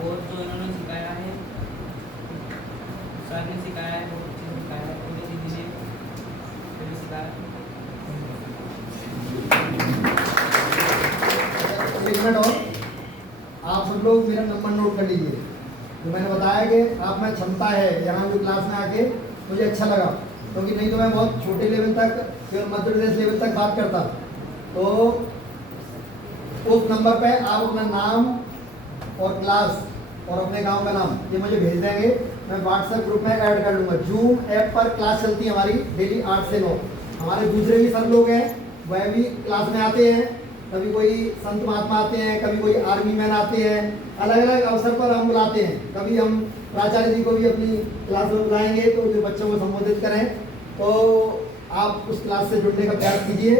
और जो इन्होंने सिखाया है, सर ने सिखाया है, बहुत अच्छे से सिखाया है। पूरी दीदी ने फिर सिखाया। एक मिनट और, आप सब लोग मेरा नंबर नोट कर लीजिए। जो मैंने बताया कि आप में क्षमता है यहाँ जो क्लास में आके मुझे अच्छा लगा, क्योंकि नहीं तो मैं बहुत छोटे लेवल तक केवल मध्य प्रदेश लेवल तक बात करता। तो उस नंबर पे आप अपना नाम और क्लास और अपने गांव का नाम ये मुझे भेज देंगे, मैं व्हाट्सएप ग्रुप में ऐड कर लूँगा। जूम ऐप पर क्लास चलती है हमारी डेली 8 से 9। हमारे दूसरे भी सब लोग हैं, वह भी क्लास में आते हैं। कभी कोई संत महात्मा आते हैं, कभी कोई आर्मी मैन आते हैं, अलग अलग अवसर पर हम बुलाते हैं। कभी हम प्राचार्य जी को भी अपनी क्लास में बुलाएंगे तो जो बच्चों को संबोधित करें। तो आप उस क्लास से जुड़ने का प्रयास कीजिए।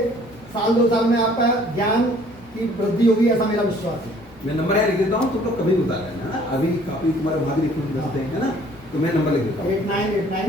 साल 2 साल में आपका ज्ञान की वृद्धि होगी, ऐसा मेरा विश्वास है। मैं नंबर लिख देता हूँ, तुम लोग कभी भी बता देना है ना। अभी काफी तुम्हारे भाभी लिख देते हैं ना, तो मैं नंबर लिख देता हूँ 8989